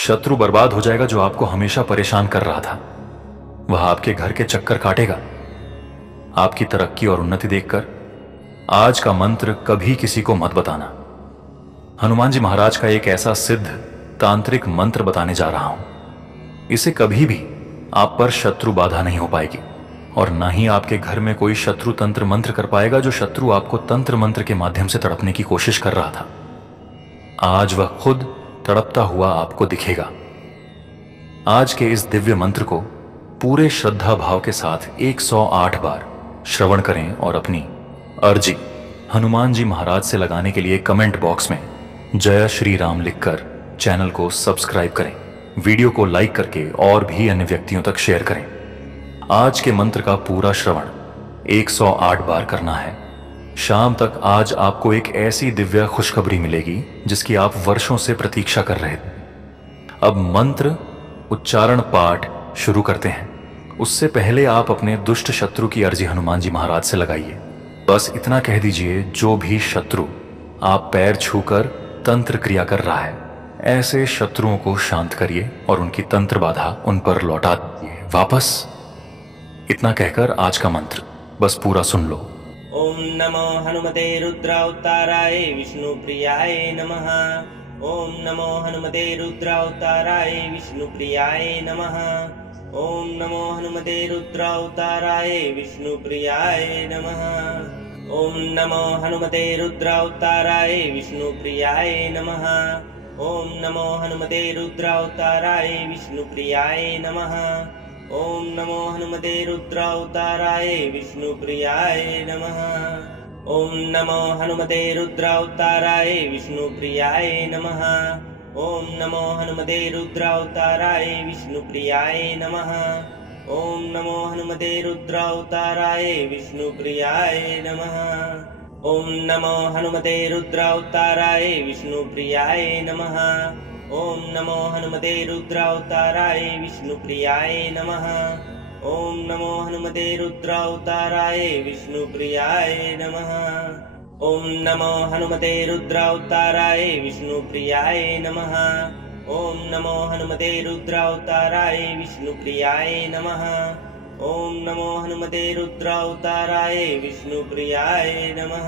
शत्रु बर्बाद हो जाएगा जो आपको हमेशा परेशान कर रहा था। वह आपके घर के चक्कर काटेगा। आपकी तरक्की और उन्नति देखकर आज का मंत्र कभी किसी को मत बताना। हनुमान जी महाराज का एक ऐसा सिद्ध तांत्रिक मंत्र बताने जा रहा हूं। इसे कभी भी आप पर शत्रु बाधा नहीं हो पाएगी और ना ही आपके घर में कोई शत्रु तंत्र मंत्र कर पाएगा जो शत्रु आपको तंत्र मंत्र के माध्यम से तड़पने की कोशिश कर रहा था। आज वह खुद तड़पता हुआ आपको दिखेगा। आज के इस दिव्य मंत्र को पूरे श्रद्धा भाव के साथ 108 बार श्रवण करें और अपनी अर्जी हनुमान जी महाराज से लगाने के लिए कमेंट बॉक्स में जय श्री राम लिखकर चैनल को सब्सक्राइब करें। वीडियो को लाइक करके और भी अन्य व्यक्तियों तक शेयर करें। आज के मंत्र का पूरा श्रवण 108 बार करना है। शाम तक आज आपको एक ऐसी दिव्य खुशखबरी मिलेगी जिसकी आप वर्षों से प्रतीक्षा कर रहे थे। अब मंत्र उच्चारण पाठ शुरू करते हैं। उससे पहले आप अपने दुष्ट शत्रु की अर्जी हनुमान जी महाराज से लगाइए। बस इतना कह दीजिए, जो भी शत्रु आप पैर छूकर तंत्र क्रिया कर रहा है, ऐसे शत्रुओं को शांत करिए और उनकी तंत्र बाधा उन पर लौटा दीजिए वापस। इतना कहकर आज का मंत्र बस पूरा सुन लो। ओम नमो हनुमते रुद्रावताराय विष्णुप्रियाय नमः। ओम नमो हनुमते रुद्रावताराय विष्णुप्रियाय नमः। ओम नमो हनुमते रुद्रावताराय विष्णुप्रियाय नमः। ओम नमो हनुमते रुद्रावताराय विष्णुप्रियाय नमः। ओम नमो हनुमते रुद्रावताराय विष्णुप्रियाय नमः। ओम नमो हनुमते रुद्रावताराय विष्णुप्रियाय नमः। ओम नमो हनुमते रुद्रावताराय विष्णुप्रियाय नमः। ओम नमो हनुमते रुद्रावताराय विष्णुप्रियाय नमः। ओम नमो हनुमते रुद्रावताराय विष्णुप्रियाय नमः। ओम नमो हनुमते रुद्रावताराय विष्णुप्रियाय नमः। ओम नमो हनुमते रुद्रावताराय विष्णुप्रियाय नमः। ओम नमो हनुमते रुद्रावताराय विष्णुप्रियाय नमः। ओम नमो हनुमते रुद्रावताराय विष्णुप्रियाय नमः। ओम नमो हनुमते रुद्रावताराय विष्णुप्रियाय नमः। ओम नमो हनुमते रुद्रावताराय विष्णुप्रियाय नमः। ओम नमो हनुमते रुद्रावताराय विष्णुप्रियाय नमः।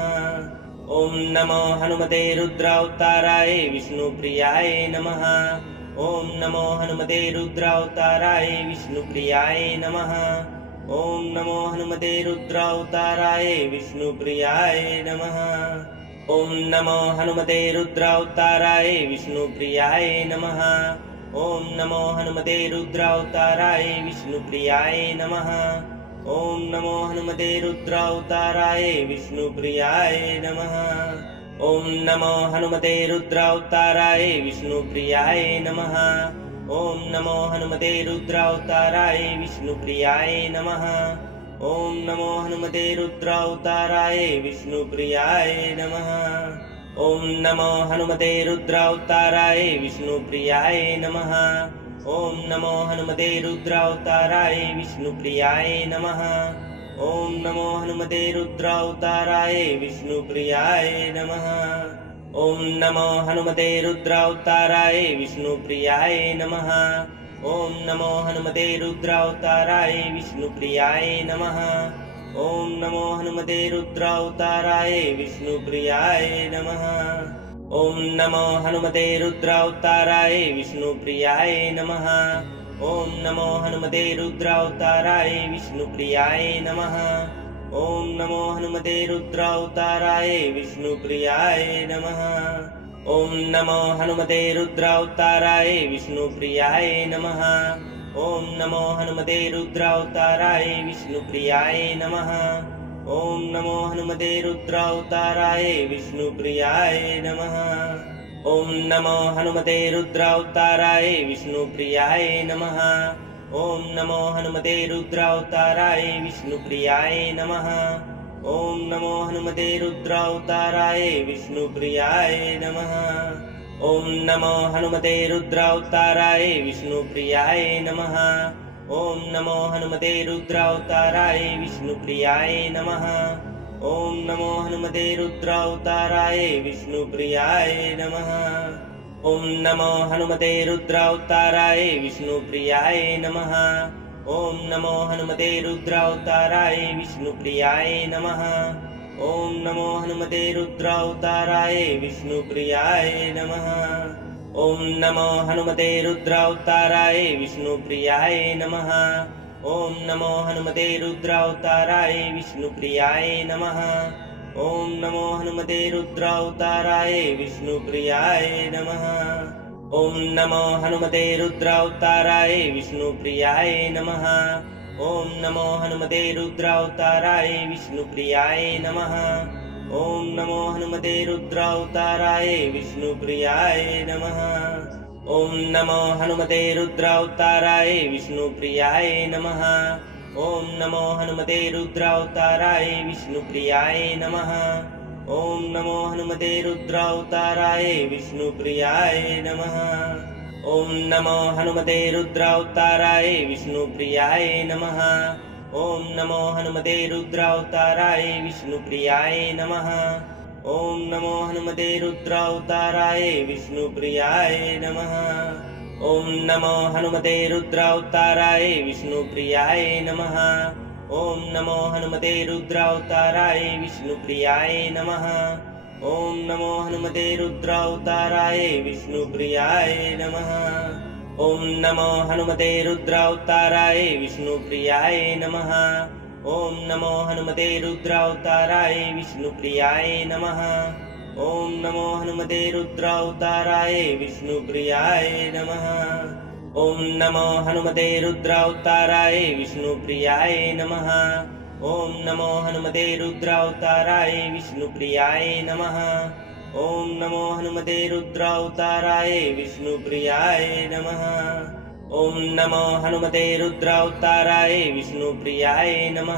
ओम नमो हनुमते रुद्रावताराय विष्णुप्रियाय नमः। ओम नमो हनुमते रुद्रावताराय विष्णुप्रियाय नमः। ओम नमो हनुमते रुद्रावताराय विष्णुप्रियाय नमः। ओम नमो हनुमते रुद्रावताराय विष्णुप्रियाय नमः। ओम नमो हनुमते रुद्रावताराय विष्णुप्रियाय नमः। ओम नमो हनुमते रुद्रावताराय विष्णुप्रियाय नमः। ओम नमो हनुमते रुद्रावताराय विष्णुप्रियाय नमः। ओम नमो हनुमते रुद्रावताराय विष्णुप्रियाय नमः। ओम नमो हनुमते रुद्रावताराय विष्णुप्रियाय नमः। ओम नमो हनुमते रुद्रावताराय विष्णुप्रियाय नमः। ओम नमो हनुमते रुद्रावताराय विष्णुप्रियाय नमः। ओम नमो हनुमते रुद्रावताराय विष्णुप्रियाय नमः। ओम नमो हनुमते रुद्रावताराय विष्णुप्रियाय नमः। ओम नमो हनुमते रुद्रावताराय विष्णुप्रियाय नमः। ओम नमो हनुमते रुद्रावताराय विष्णुप्रियाय नमः। ओम नमो हनुमते रुद्रावताराय विष्णुप्रियाय नमः। ओम नमो हनुमते रुद्रावताराय विष्णुप्रियाय नमः। ओम नमो हनुमते रुद्रावताराय विष्णुप्रियाय नमः। ओम नमो हनुमते रुद्रावताराय विष्णुप्रियाय नमः। ओम नमो हनुमते रुद्रावताराय विष्णुप्रियाय नमः। ओम नमो हनुमते रुद्रावताराय विष्णुप्रियाय नमः। ओम नमो हनुमते रुद्रावताराय विष्णुप्रियाय नमः। ओम नमो हनुमते रुद्रावताराय विष्णुप्रियाय नमः। ओम नमो हनुमते रुद्रावताराय विष्णुप्रियाय नमः। ओम नमो हनुमते रुद्रावताराय विष्णुप्रियाय नमः। ओम नमो हनुमते रुद्रावताराय विष्णुप्रियाय नमः। ॐ नमो हनुमते रुद्रावताराय विष्णुप्रियाय नमः। ॐ नमो हनुमते रुद्रावताराय विष्णुप्रियाय नमः। ॐ नमो हनुमते रुद्रावताराय विष्णुप्रियाय नमः। ॐ नमो हनुमते रुद्रावताराय विष्णुप्रियाय नमः। ॐ नमो हनुमते रुद्रावताराय विष्णुप्रियाय नमः। ॐ नमो हनुमते रुद्रावताराय विष्णुप्रियाय नमः। ॐ नमो हनुमते रुद्रावताराय विष्णुप्रियाय नमः। ॐ नमो हनुमते रुद्रावताराय विष्णुप्रियाय नमः। ॐ नमो हनुमते रुद्रावताराय विष्णुप्रियाय नमः। ॐ नमो हनुमते रुद्रावताराय विष्णुप्रियाय नमः। ॐ नमो हनुमते रुद्रावताराय विष्णुप्रियाय नमः। ॐ नमो हनुमते रुद्रावताराय विष्णुप्रियाय नमः। ॐ नमो हनुमते रुद्रावताराय विष्णुप्रियाय नमः। ॐ नमो हनुमते रुद्रावताराय विष्णुप्रियाय नमः। ॐ नमो हनुमते रुद्रावताराय विष्णुप्रियाय नमः। ॐ नमो हनुमते रुद्रावताराय विष्णुप्रियाय नमः। ॐ नमो हनुमते रुद्रावताराय विष्णुप्रियाय नमः। ॐ नमो हनुमते रुद्रावताराय विष्णुप्रियाय नमः। ॐ नमो हनुमते रुद्रावताराय विष्णुप्रियाय नमः। ॐ नमो हनुमते रुद्रावताराय विष्णुप्रियाय नमः। ॐ नमो हनुमते रुद्रावताराय विष्णुप्रियाय नमः। ॐ नमो हनुमते रुद्रावताराय विष्णुप्रियाय नमः। ॐ नमो हनुमते रुद्रावताराय विष्णुप्रियाय नमः। ॐ नमो हनुमते रुद्रावताराय विष्णुप्रियाय नमः। ॐ नमो हनुमते रुद्रावताराय विष्णुप्रियाय नमः।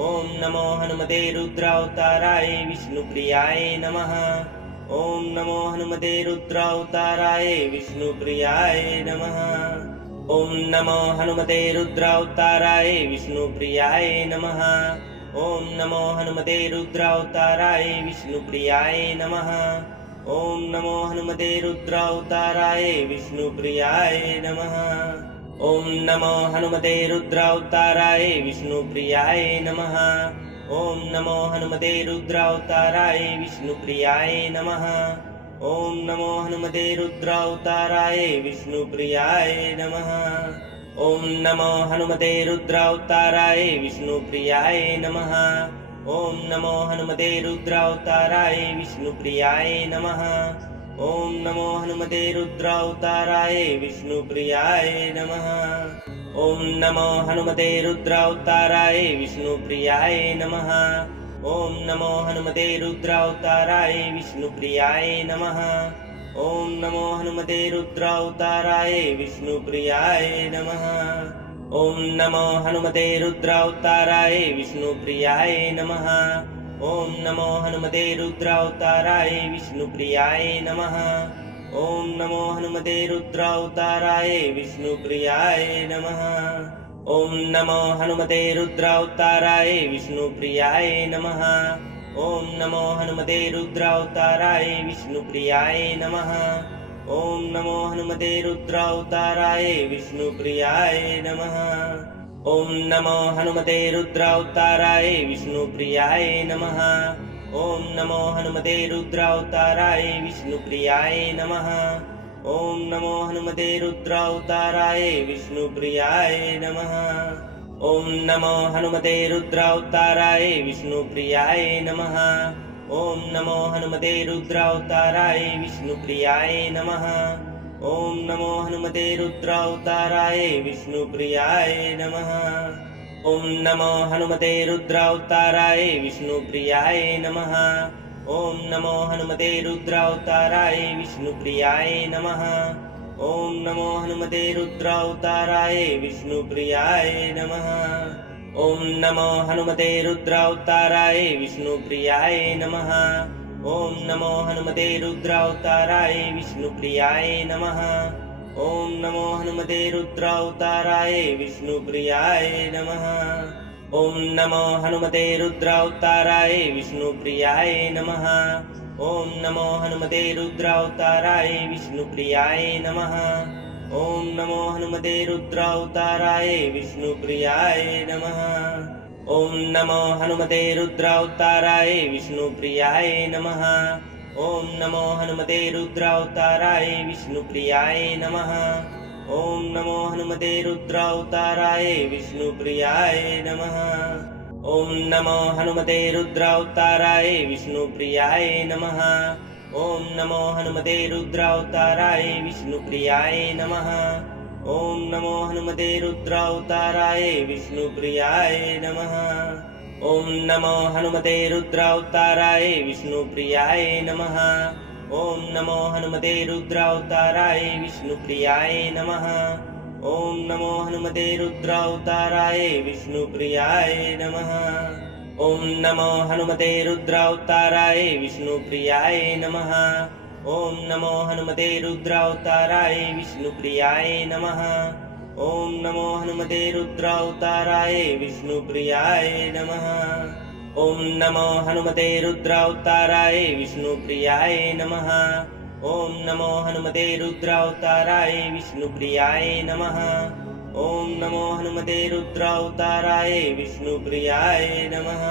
ॐ नमो हनुमते रुद्रावताराय विष्णुप्रियाय नमः। ॐ नमो हनुमते रुद्रावताराय विष्णुप्रियाय नमः। ॐ नमो हनुमते रुद्रावताराय विष्णुप्रियाय नमः। ॐ नमो हनुमते रुद्रावताराय विष्णुप्रियाय नमः। ॐ नमो हनुमते रुद्रावताराय विष्णुप्रियाय नमः। ॐ नमो हनुमते रुद्रावताराय विष्णुप्रियाय नमः। ॐ नमो हनुमते रुद्रावताराय विष्णुप्रियाय नमः। ॐ नमो हनुमते रुद्रावताराय विष्णुप्रियाय नमः। ॐ नमो हनुमते रुद्रावताराय विष्णुप्रियाय नमः। ॐ नमो हनुमते रुद्रावताराय विष्णुप्रियाय नमः। ॐ नमो हनुमते रुद्रावताराय विष्णुप्रियाय नमः। ॐ नमो हनुमते रुद्रावताराय विष्णुप्रियाय नमः। ॐ नमो हनुमते रुद्रावताराय विष्णुप्रियाय नमः। ॐ नमो हनुमते रुद्रावताराय विष्णुप्रियाय नमः। ॐ नमो हनुमते रुद्रावताराय विष्णुप्रियाय नमः। ॐ नमो हनुमते रुद्रावताराय विष्णुप्रियाय नमः। ॐ नमो हनुमते रुद्रावताराय विष्णुप्रियाय नमः। ॐ नमो हनुमते रुद्रावताराय विष्णुप्रियाय नमः। ॐ नमो हनुमते रुद्रावताराय विष्णुप्रियाय नमः। ॐ नमो हनुमते रुद्रावताराय विष्णुप्रियाय नमः। ॐ नमो हनुमते रुद्रावताराय विष्णुप्रियाय नमः। ॐ नमो हनुमते रुद्रावताराय विष्णुप्रियाय नमः। ॐ नमो हनुमते रुद्रावताराय विष्णुप्रियाय नमः। ॐ नमो हनुमते रुद्रावताराय विष्णुप्रियाय नमः। ॐ नमो हनुमते रुद्रावताराय विष्णुप्रियाय नमः। ॐ नमो हनुमते रुद्रावताराय विष्णुप्रियाय नमः। ॐ नमो हनुमते रुद्रावताराय विष्णुप्रियाय नमः। ॐ नमो हनुमते रुद्रावताराय विष्णुप्रियाय नमः। ॐ नमो हनुमते रुद्रावताराय विष्णुप्रियाय नमः। ॐ नमो हनुमते रुद्रावताराय विष्णुप्रियाय नमः। ॐ नमो हनुमते रुद्रावताराय विष्णुप्रियाय नमः। ॐ नमो हनुमते रुद्रावताराय विष्णुप्रियाय नमः। ॐ नमो हनुमते रुद्रावताराय विष्णुप्रियाय नमः। ॐ नमो हनुमते रुद्रावताराय विष्णुप्रियाय नमः। ॐ नमो हनुमते रुद्रावताराय विष्णुप्रियाय नमः। ॐ नमो हनुमते रुद्रावताराय विष्णुप्रियाय नमः। ॐ नमो हनुमते रुद्रावताराय विष्णुप्रियाय नमः। ॐ नमो हनुमते रुद्रावताराय विष्णुप्रियाय नमः। ॐ नमो हनुमते रुद्रावताराय विष्णुप्रियाय नमः। ॐ नमो हनुमते रुद्रावताराय विष्णुप्रियाय नमः। ॐ नमो हनुमते रुद्रावताराय विष्णुप्रियाय नमः। ॐ नमो हनुमते रुद्रावताराय विष्णुप्रियाय नमः। ॐ नमो हनुमते रुद्रावताराय विष्णुप्रियाय नमः। ॐ नमो हनुमते रुद्रावताराय विष्णुप्रियाय नमः। ॐ नमो हनुमते रुद्रावताराय विष्णुप्रियाय नमः। ॐ नमो हनुमते रुद्रावताराय विष्णुप्रियाय नमः। ॐ नमो हनुमते रुद्रावताराय विष्णुप्रियाय नमः। ॐ नमो हनुमते रुद्रावताराय विष्णुप्रियाय नमः। ॐ नमो हनुमते रुद्रावताराय विष्णुप्रियाय नमः। ॐ नमो हनुमते रुद्रावताराय विष्णुप्रियाय नमः।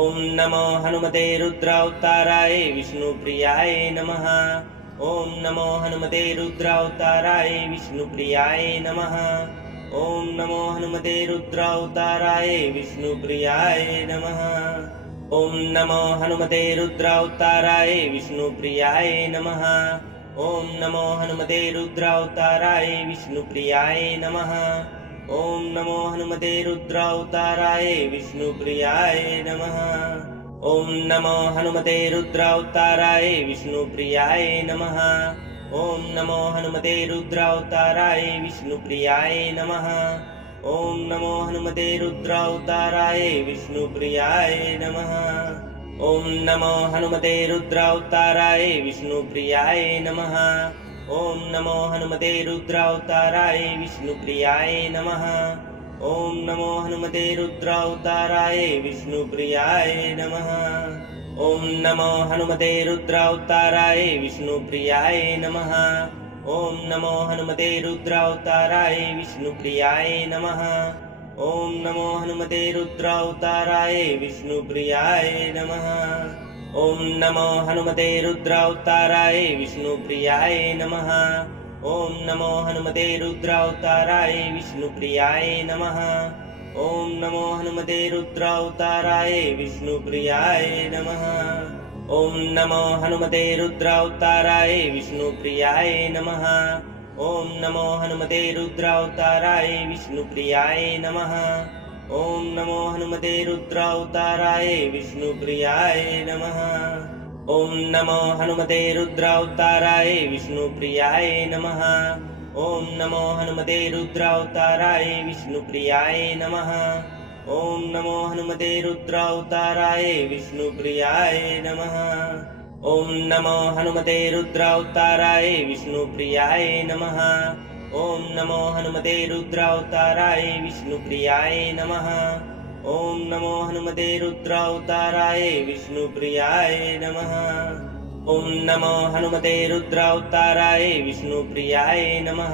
ॐ नमो हनुमते रुद्रावताराय विष्णुप्रियाय नमः। ॐ नमो हनुमते रुद्रावताराय विष्णुप्रियाय नमः। ॐ नमो हनुमते रुद्रावताराय विष्णुप्रियाय नमः। ॐ नमो हनुमते रुद्रावताराय विष्णुप्रियाय नमः। ॐ नमो हनुमते रुद्रावताराय विष्णुप्रियाय नमः। ॐ नमो हनुमते रुद्रावताराय विष्णुप्रियाय नमः। ॐ नमो हनुमते रुद्रावताराय विष्णुप्रियाय नमः। ॐ नमो हनुमते रुद्रावताराय विष्णुप्रियाय नमः। ॐ नमो हनुमते रुद्रावताराय विष्णुप्रियाय नमः। ॐ नमो हनुमते रुद्रावताराय विष्णुप्रियाय नमः। ॐ नमो हनुमते रुद्रावताराय विष्णुप्रियाय नमः। ॐ नमो हनुमते रुद्रावताराय विष्णुप्रियाय नमः। ॐ नमो हनुमते रुद्रावताराय विष्णुप्रियाय नमः। ॐ नमो हनुमते रुद्रावताराय विष्णुप्रियाय नमः। ॐ नमो हनुमते रुद्रावताराय विष्णुप्रियाय नमः। ॐ नमो हनुमते रुद्रावताराय विष्णुप्रियाय नमः। ॐ नमो हनुमते रुद्रावताराय विष्णुप्रियाय नमः। ॐ नमो हनुमते रुद्रावताराय विष्णुप्रियाय नमः। ॐ नमो हनुमते रुद्रावताराय विष्णुप्रियाय नमः। ॐ नमो हनुमते रुद्रावताराय विष्णुप्रियाय नमः। ॐ नमो हनुमते रुद्रावताराय विष्णुप्रियाय नमः। ॐ नमो हनुमते रुद्रावताराय विष्णुप्रियाय नमः। ॐ नमो हनुमते रुद्रावताराय विष्णुप्रियाय नमः। ॐ नमो हनुमते रुद्रावताराय विष्णुप्रियाय नमः। ॐ नमो हनुमते रुद्रावताराय विष्णुप्रियाय नमः। ॐ नमो हनुमते रुद्रावताराय विष्णुप्रियाय नमः। ॐ नमो हनुमते रुद्रावताराय विष्णुप्रियाय नमः। ॐ नमो हनुमते रुद्रावताराय विष्णुप्रियाय नमः।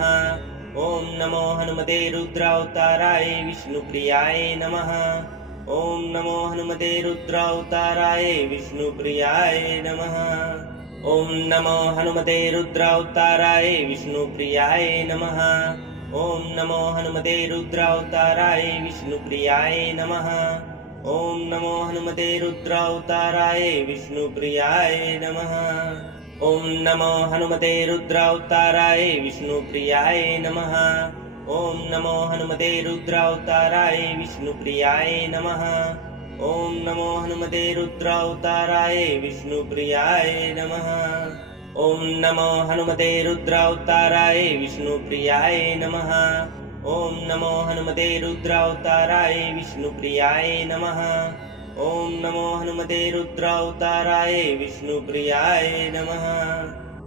ॐ नमो हनुमते रुद्रावताराय विष्णुप्रियाय नमः। ॐ नमो हनुमते रुद्रावताराय विष्णुप्रियाय नमः। ॐ नमो हनुमते रुद्रावताराय विष्णुप्रियाय नमः। ॐ नमो हनुमते रुद्रावताराय विष्णुप्रियाय नमः। ॐ नमो हनुमते रुद्रावताराय विष्णुप्रियाय नमः। ॐ नमो हनुमते रुद्रावताराय विष्णुप्रियाय नमः। ॐ नमो हनुमते रुद्रावताराय विष्णुप्रियाय नमः। ॐ नमो हनुमते रुद्रावताराय विष्णुप्रियाय नमः। ॐ नमो हनुमते रुद्रावताराय विष्णुप्रियाय नमः। ॐ नमो हनुमते रुद्रावताराय विष्णुप्रियाय नमः। ॐ नमो हनुमते रुद्रावताराय विष्णुप्रियाय नमः।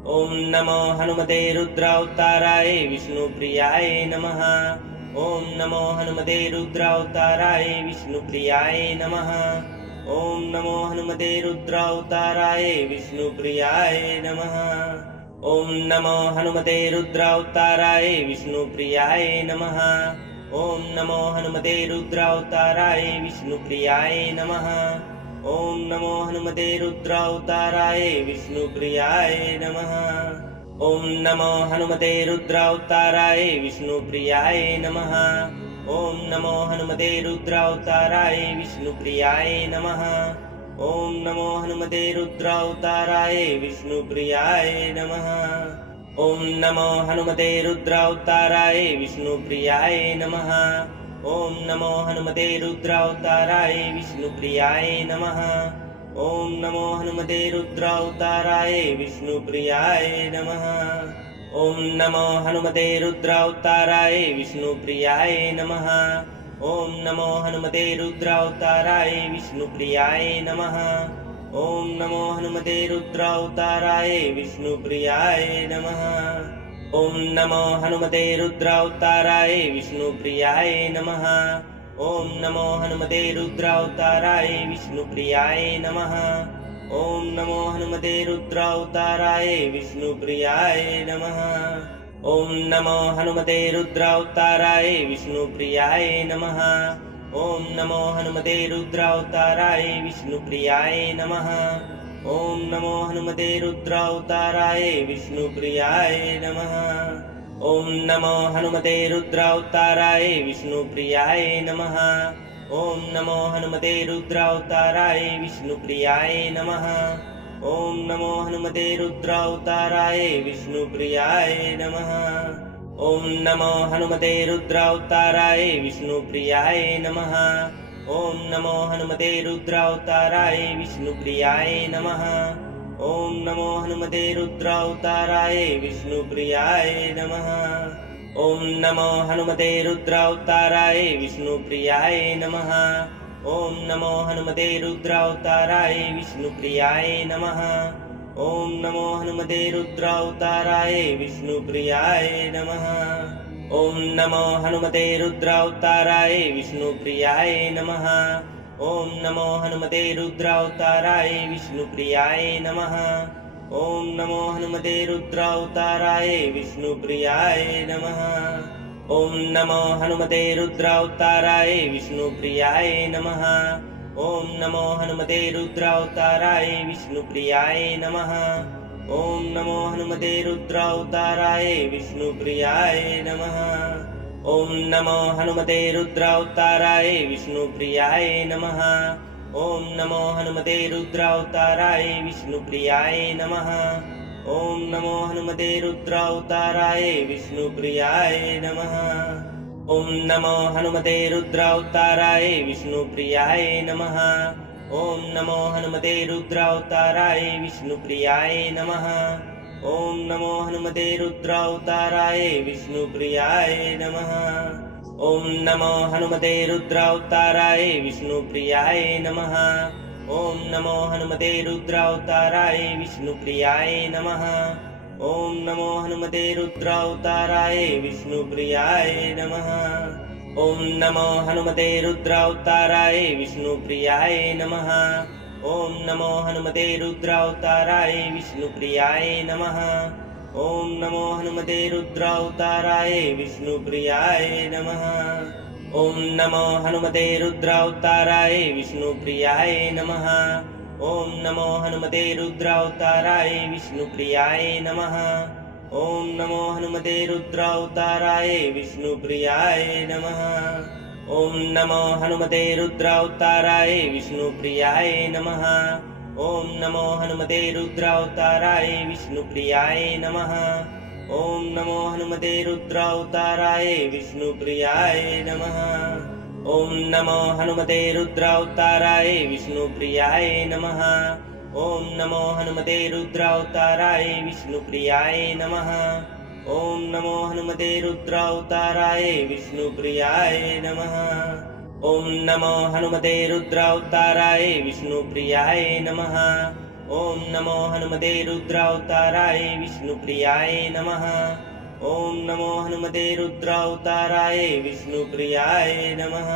ॐ नमो हनुमते रुद्रावताराय विष्णुप्रियाय नमः। ॐ नमो हनुमते रुद्रावताराय विष्णुप्रियाय नमः। ओम नमो हनुमते रुद्रावताराय विष्णुप्रियाय नमः। ओम नमो हनुमते रुद्रावताराय विष्णुप्रियाय नमः। ओम नमो हनुमते रुद्रावताराय विष्णुप्रियाय नमः। ओम नमो हनुमते रुद्रावताराय विष्णुप्रियाय नमः। ओम नमो हनुमते रुद्रावताराय विष्णुप्रियाय नमः। ओम नमो हनुमते रुद्रावताराय विष्णुप्रियाय नमः। ओम नमो हनुमते रुद्रावताराय विष्णुप्रियाय नमः। ओम नमो हनुमते रुद्रावताराय विष्णुप्रियाय नमः। ओम नमो हनुमते रुद्रावताराय विष्णुप्रियाय नमः। ओम नमो हनुमते रुद्रावताराय विष्णुप्रियाय नमः। ओम नमो हनुमते रुद्रावताराय विष्णुप्रियाय नमः। ओम नमो हनुमते रुद्रावताराय विष्णुप्रियाय नमः। ओम नमो हनुमते रुद्रावताराय विष्णुप्रियाय नमः। ओम नमो हनुमते रुद्रावताराय विष्णुप्रियाय नमः। ओम नमो हनुमते रुद्रावताराय विष्णुप्रियाय नमः। ओम नमो हनुमते रुद्रावताराय विष्णुप्रियाय नमः। ओम नमो हनुमते रुद्रावताराय विष्णुप्रियाय नमः। ओम नमो हनुमते रुद्रावताराय विष्णुप्रियाय नमः। ओम नमो हनुमते रुद्रावताराय विष्णुप्रियाय नमः। ओम नमो हनुमते रुद्रावताराय विष्णुप्रियाय नमः। ओम नमो हनुमते रुद्रावताराय विष्णुप्रियाय नमः। ओम नमो हनुमते रुद्रावताराय विष्णुप्रियाय नमः। ओम नमो हनुमते रुद्रावताराय विष्णुप्रियाय नमः। ओम नमो हनुमते रुद्रावताराय विष्णुप्रियाय नमः। ओम नमो हनुमते रुद्रावताराय विष्णुप्रियाय नमः। ओम नमो हनुमते रुद्रावताराय विष्णुप्रियाय नमः। ओम नमो हनुमते रुद्रावताराय विष्णुप्रियाय नमः। ओम नमो हनुमते रुद्रावताराय विष्णुप्रियाय नमः। ओम नमो हनुमते रुद्रावताराय विष्णुप्रियाय नमः। ओम नमो हनुमते रुद्रावताराय विष्णुप्रियाय नमः। ओम नमो हनुमते रुद्रावताराय विष्णुप्रियाय नमः। ओम नमो हनुमते रुद्रावताराय विष्णुप्रियाय नमः। ओम नमो हनुमते रुद्रावताराय विष्णुप्रियाय नमः। ओम नमो हनुमते रुद्रावताराय विष्णुप्रियाय नमः। ओम नमो हनुमते रुद्रावताराय विष्णुप्रियाय नमः। ओम नमो हनुमते रुद्रावताराय विष्णुप्रियाय नमः। ओम नमो हनुमते रुद्रावताराय विष्णुप्रियाय नमः। ओम नमो हनुमते रुद्रावताराय विष्णुप्रियाय नमः। ओम नमो हनुमते रुद्रावताराय विष्णुप्रियाय नमः। ओम नमो हनुमते रुद्रावताराय विष्णुप्रियाय नमः। ओम नमो हनुमते रुद्रावताराय विष्णुप्रियाय नमः। ओम नमो हनुमते रुद्रावताराय विष्णुप्रियाय नमः। ओम नमो हनुमते रुद्रावताराय विष्णुप्रियाय नमः। ओम नमो हनुमते रुद्रावताराय विष्णुप्रियाय नमः। ओम नमो हनुमते रुद्रावताराय विष्णुप्रियाय नमः। ओम नमो हनुमते रुद्रावताराय विष्णुप्रियाय नमः। ओम नमो हनुमते रुद्रावताराय विष्णुप्रियाय नमः। ओम नमो हनुमते रुद्रावताराय विष्णुप्रियाय नमः। ओम नमो हनुमते रुद्रावताराय विष्णुप्रियाय नमः। ओम नमो हनुमते रुद्रावताराय विष्णुप्रियाय नमः। ओम नमो हनुमते रुद्रावताराय विष्णुप्रियाय नमः। ओम नमो हनुमते रुद्रावताराय विष्णुप्रियाय नमः। ओम नमो हनुमते रुद्रावताराय विष्णुप्रियाय नमः। ओम नमो हनुमते रुद्रावताराय विष्णुप्रियाय नमः। ओम नमो हनुमते रुद्रावताराय विष्णुप्रियाय नमः। ओम नमो हनुमते रुद्रावताराय विष्णुप्रियाय नमः। ओम नमो हनुमते रुद्रावताराय विष्णुप्रियाय नमः। ओम नमो हनुमते रुद्रावताराय विष्णुप्रियाय नमः।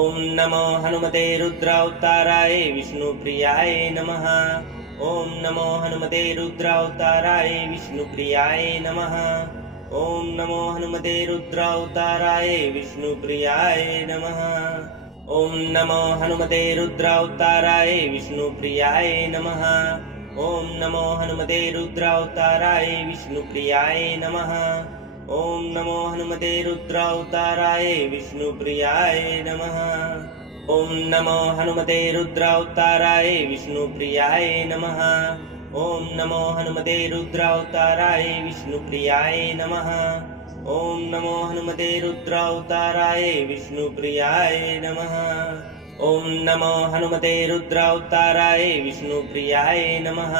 ॐ नमो हनुमते रुद्रावताराय विष्णुप्रियाय नमः। ॐ नमो हनुमते रुद्रावताराय विष्णुप्रियाय नमः। ॐ नमो हनुमते रुद्रावताराय विष्णुप्रियाय नमः। ॐ नमो हनुमते रुद्रावताराय विष्णुप्रियाय नमः। ॐ नमो हनुमते रुद्रावताराय विष्णुप्रियाय नमः। ॐ नमो हनुमते रुद्रावताराय विष्णुप्रियाय नमः। ॐ नमो हनुमते रुद्रावताराय विष्णुप्रियाय नमः। ॐ नमो हनुमते रुद्रावताराय विष्णुप्रियाय नमः। ॐ नमो हनुमते रुद्रावताराय विष्णुप्रियाय नमः। ॐ नमो हनुमते रुद्रावताराय विष्णुप्रियाय नमः।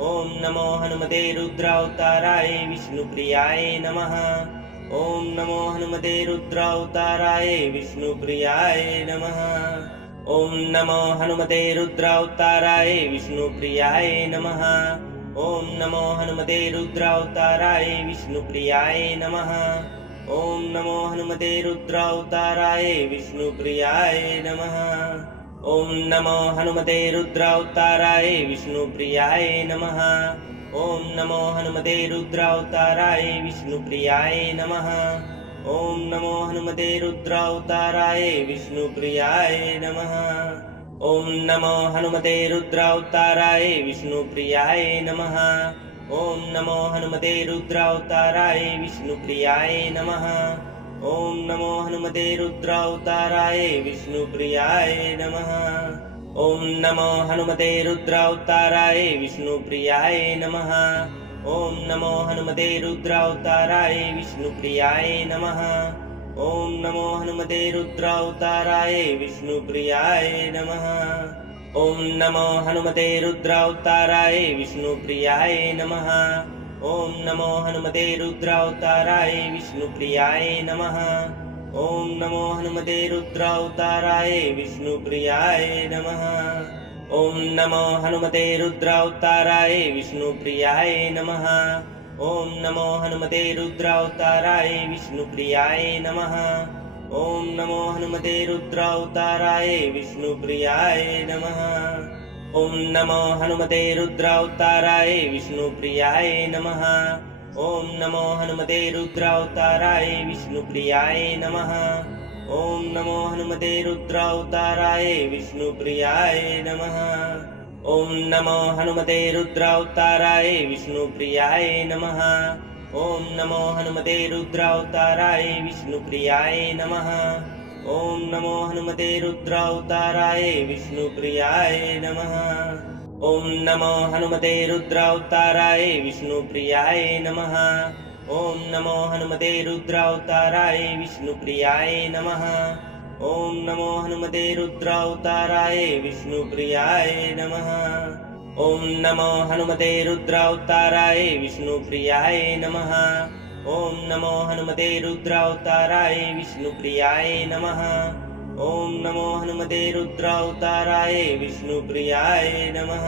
ॐ नमो हनुमते रुद्रावताराय विष्णुप्रियाय नमः। ॐ नमो हनुमते रुद्रावताराय विष्णुप्रियाय नमः। ॐ नमो हनुमते रुद्रावताराय विष्णुप्रियाय नमः। ॐ नमो हनुमते रुद्रावताराय विष्णुप्रियाय नमः। ॐ नमो हनुमते रुद्रावताराय विष्णुप्रियाय नमः। ॐ नमो हनुमते रुद्रावताराय विष्णुप्रियाय नमः। ॐ नमो हनुमते रुद्रावताराय विष्णुप्रियाय नमः। ॐ नमो हनुमते रुद्रावताराय विष्णुप्रियाय नमः। ॐ नमो हनुमते रुद्रावताराय विष्णुप्रियाय नमः। ॐ नमो हनुमते रुद्रावताराय विष्णुप्रियाय नमः। ॐ नमो हनुमते रुद्रावताराय विष्णुप्रियाय नमः। ॐ नमो हनुमते रुद्रावताराय विष्णुप्रियाय नमः। ॐ नमो हनुमते रुद्रावताराय विष्णुप्रियाय नमः। ॐ नमो हनुमते रुद्रावताराय विष्णुप्रियाय नमः। ॐ नमो हनुमते रुद्रावताराय विष्णुप्रियाय नमः। ॐ नमो हनुमते रुद्रावताराय विष्णुप्रियाय नमः। ॐ नमो हनुमते रुद्रावताराय विष्णुप्रियाय नमः। ॐ नमो हनुमते रुद्रावताराय विष्णुप्रियाय नमः। ॐ नमो हनुमते रुद्रावताराय विष्णुप्रियाय नमः। ॐ नमो हनुमते रुद्रावताराय विष्णुप्रियाय नमः। ॐ नमो हनुमते रुद्रावताराय विष्णुप्रियाय नमः। ॐ नमो हनुमते रुद्रावताराय विष्णुप्रियाय नमः। ॐ नमो हनुमते रुद्रावताराय विष्णुप्रियाय नमः। ॐ नमो हनुमते रुद्रावताराय विष्णुप्रियाय नमः। ॐ नमो हनुमते रुद्रावताराय विष्णुप्रियाय नमः। ॐ नमो हनुमते रुद्रावताराय विष्णुप्रियाय नमः। ॐ नमो हनुमते रुद्रावताराय विष्णुप्रियाय नमः। ॐ नमो हनुमते रुद्रावताराय विष्णुप्रियाय नमः। ॐ नमो हनुमते रुद्रावताराय विष्णुप्रियाय नमः। ॐ नमो हनुमते रुद्रावताराय विष्णुप्रियाय नमः। ॐ नमो हनुमते रुद्रावताराय विष्णुप्रियाय नमः। ॐ नमो हनुमते रुद्रावताराय विष्णुप्रियाय नमः।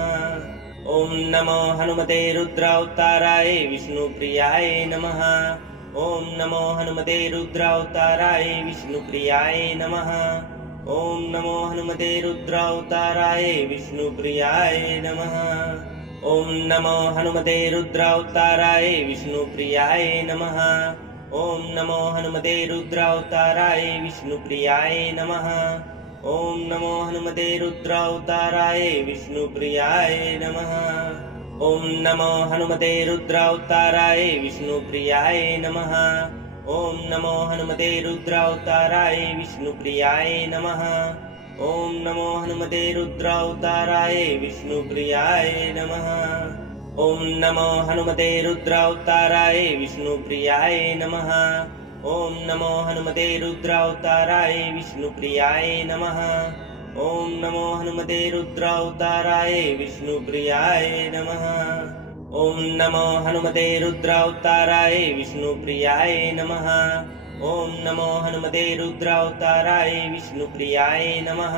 ॐ नमो हनुमते रुद्रावताराय विष्णुप्रियाय नमः। ॐ नमो हनुमते रुद्रावताराय विष्णुप्रियाय नमः। ॐ नमो हनुमते रुद्रावताराय विष्णुप्रियाय नमः। ॐ नमो हनुमते रुद्रावताराय विष्णुप्रियाय नमः। ॐ नमो हनुमते रुद्रावताराय विष्णुप्रियाय नमः। ॐ नमो हनुमते रुद्रावताराय विष्णुप्रियाय नमः। ॐ नमो हनुमते रुद्रावताराय विष्णुप्रियाय नमः। ॐ नमो हनुमते रुद्रावताराय विष्णुप्रियाय नमः। ॐ नमो हनुमते रुद्रावताराय विष्णुप्रियाय नमः। ॐ नमो हनुमते रुद्रावताराय विष्णुप्रियाय नमः। ॐ नमो हनुमते रुद्रावताराय विष्णुप्रियाय नमः। ॐ नमो हनुमते रुद्रावताराय विष्णुप्रियाय नमः। ॐ नमो हनुमते रुद्रावताराय विष्णुप्रियाय नमः। ॐ नमो हनुमते रुद्रावताराय विष्णुप्रियाय नमः।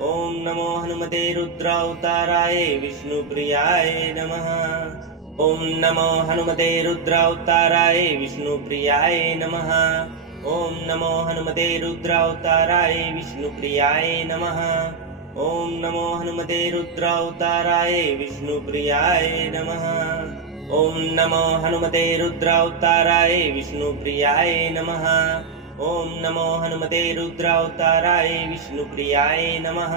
ॐ नमो हनुमते रुद्रावताराय विष्णुप्रियाय नमः। ॐ नमो हनुमते रुद्रावताराय विष्णुप्रियाय नमः। ॐ नमो हनुमते रुद्रावताराय विष्णुप्रियाय नमः। ॐ नमो हनुमते रुद्रावताराय विष्णुप्रियाय नमः। ॐ नमो हनुमते रुद्रावताराय विष्णुप्रियाय नमः। ॐ नमो हनुमते रुद्रावताराय विष्णुप्रियाय नमः।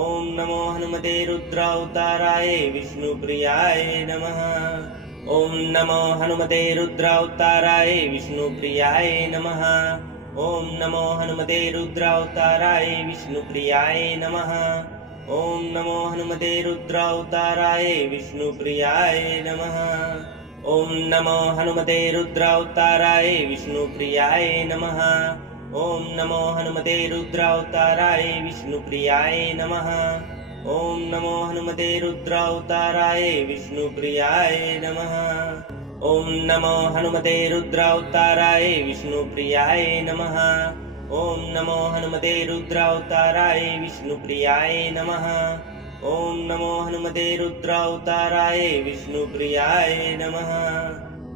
ॐ नमो हनुमते रुद्रावताराय विष्णुप्रियाय नमः। ॐ नमो हनुमते रुद्रावताराय विष्णुप्रियाय नमः। ॐ नमो हनुमते रुद्रावताराय विष्णुप्रियाय नमः। ॐ नमो हनुमते रुद्रावताराय विष्णुप्रियाय नमः। ॐ नमो हनुमते रुद्रावताराय विष्णुप्रियाय नमः। ॐ नमो हनुमते रुद्रावताराय विष्णुप्रियाय नमः। ॐ नमो हनुमते रुद्रावताराय विष्णुप्रियाय नमः। ॐ नमो हनुमते रुद्रावताराय विष्णुप्रियाय नमः। ॐ नमो हनुमते रुद्रावताराय विष्णुप्रियाय नमः। ॐ नमो हनुमते रुद्रावताराय विष्णुप्रियाय नमः।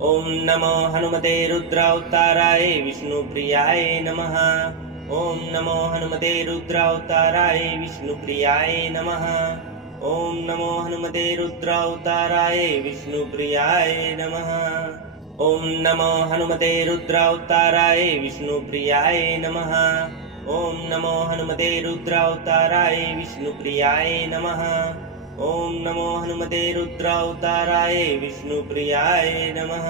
ॐ नमो हनुमते रुद्रावताराय विष्णुप्रियाय नमः। ॐ नमो हनुमते रुद्रावताराय विष्णुप्रियाय नमः। ॐ नमो हनुमते रुद्रावताराय विष्णुप्रियाय नमः। ॐ नमो हनुमते रुद्रावताराय विष्णुप्रियाय नमः। ॐ नमो हनुमते रुद्रावताराय विष्णुप्रियाय नमः। ॐ नमो हनुमते रुद्रावताराय विष्णुप्रियाय नमः।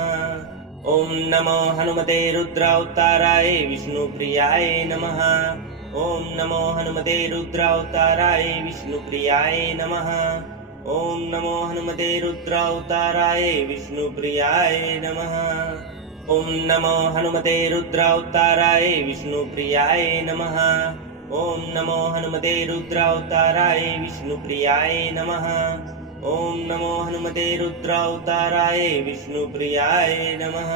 ॐ नमो हनुमते रुद्रावताराय विष्णुप्रियाय नमः। ॐ नमो हनुमते रुद्रावताराय विष्णुप्रियाय नमः। ॐ नमो हनुमते रुद्रावताराय विष्णुप्रियाय नमः। ॐ नमो हनुमते रुद्रावताराय विष्णुप्रियाय नमः। ॐ नमो हनुमते रुद्रावताराय विष्णुप्रियाय नमः। ॐ नमो हनुमते रुद्रावताराय विष्णुप्रियाय नमः।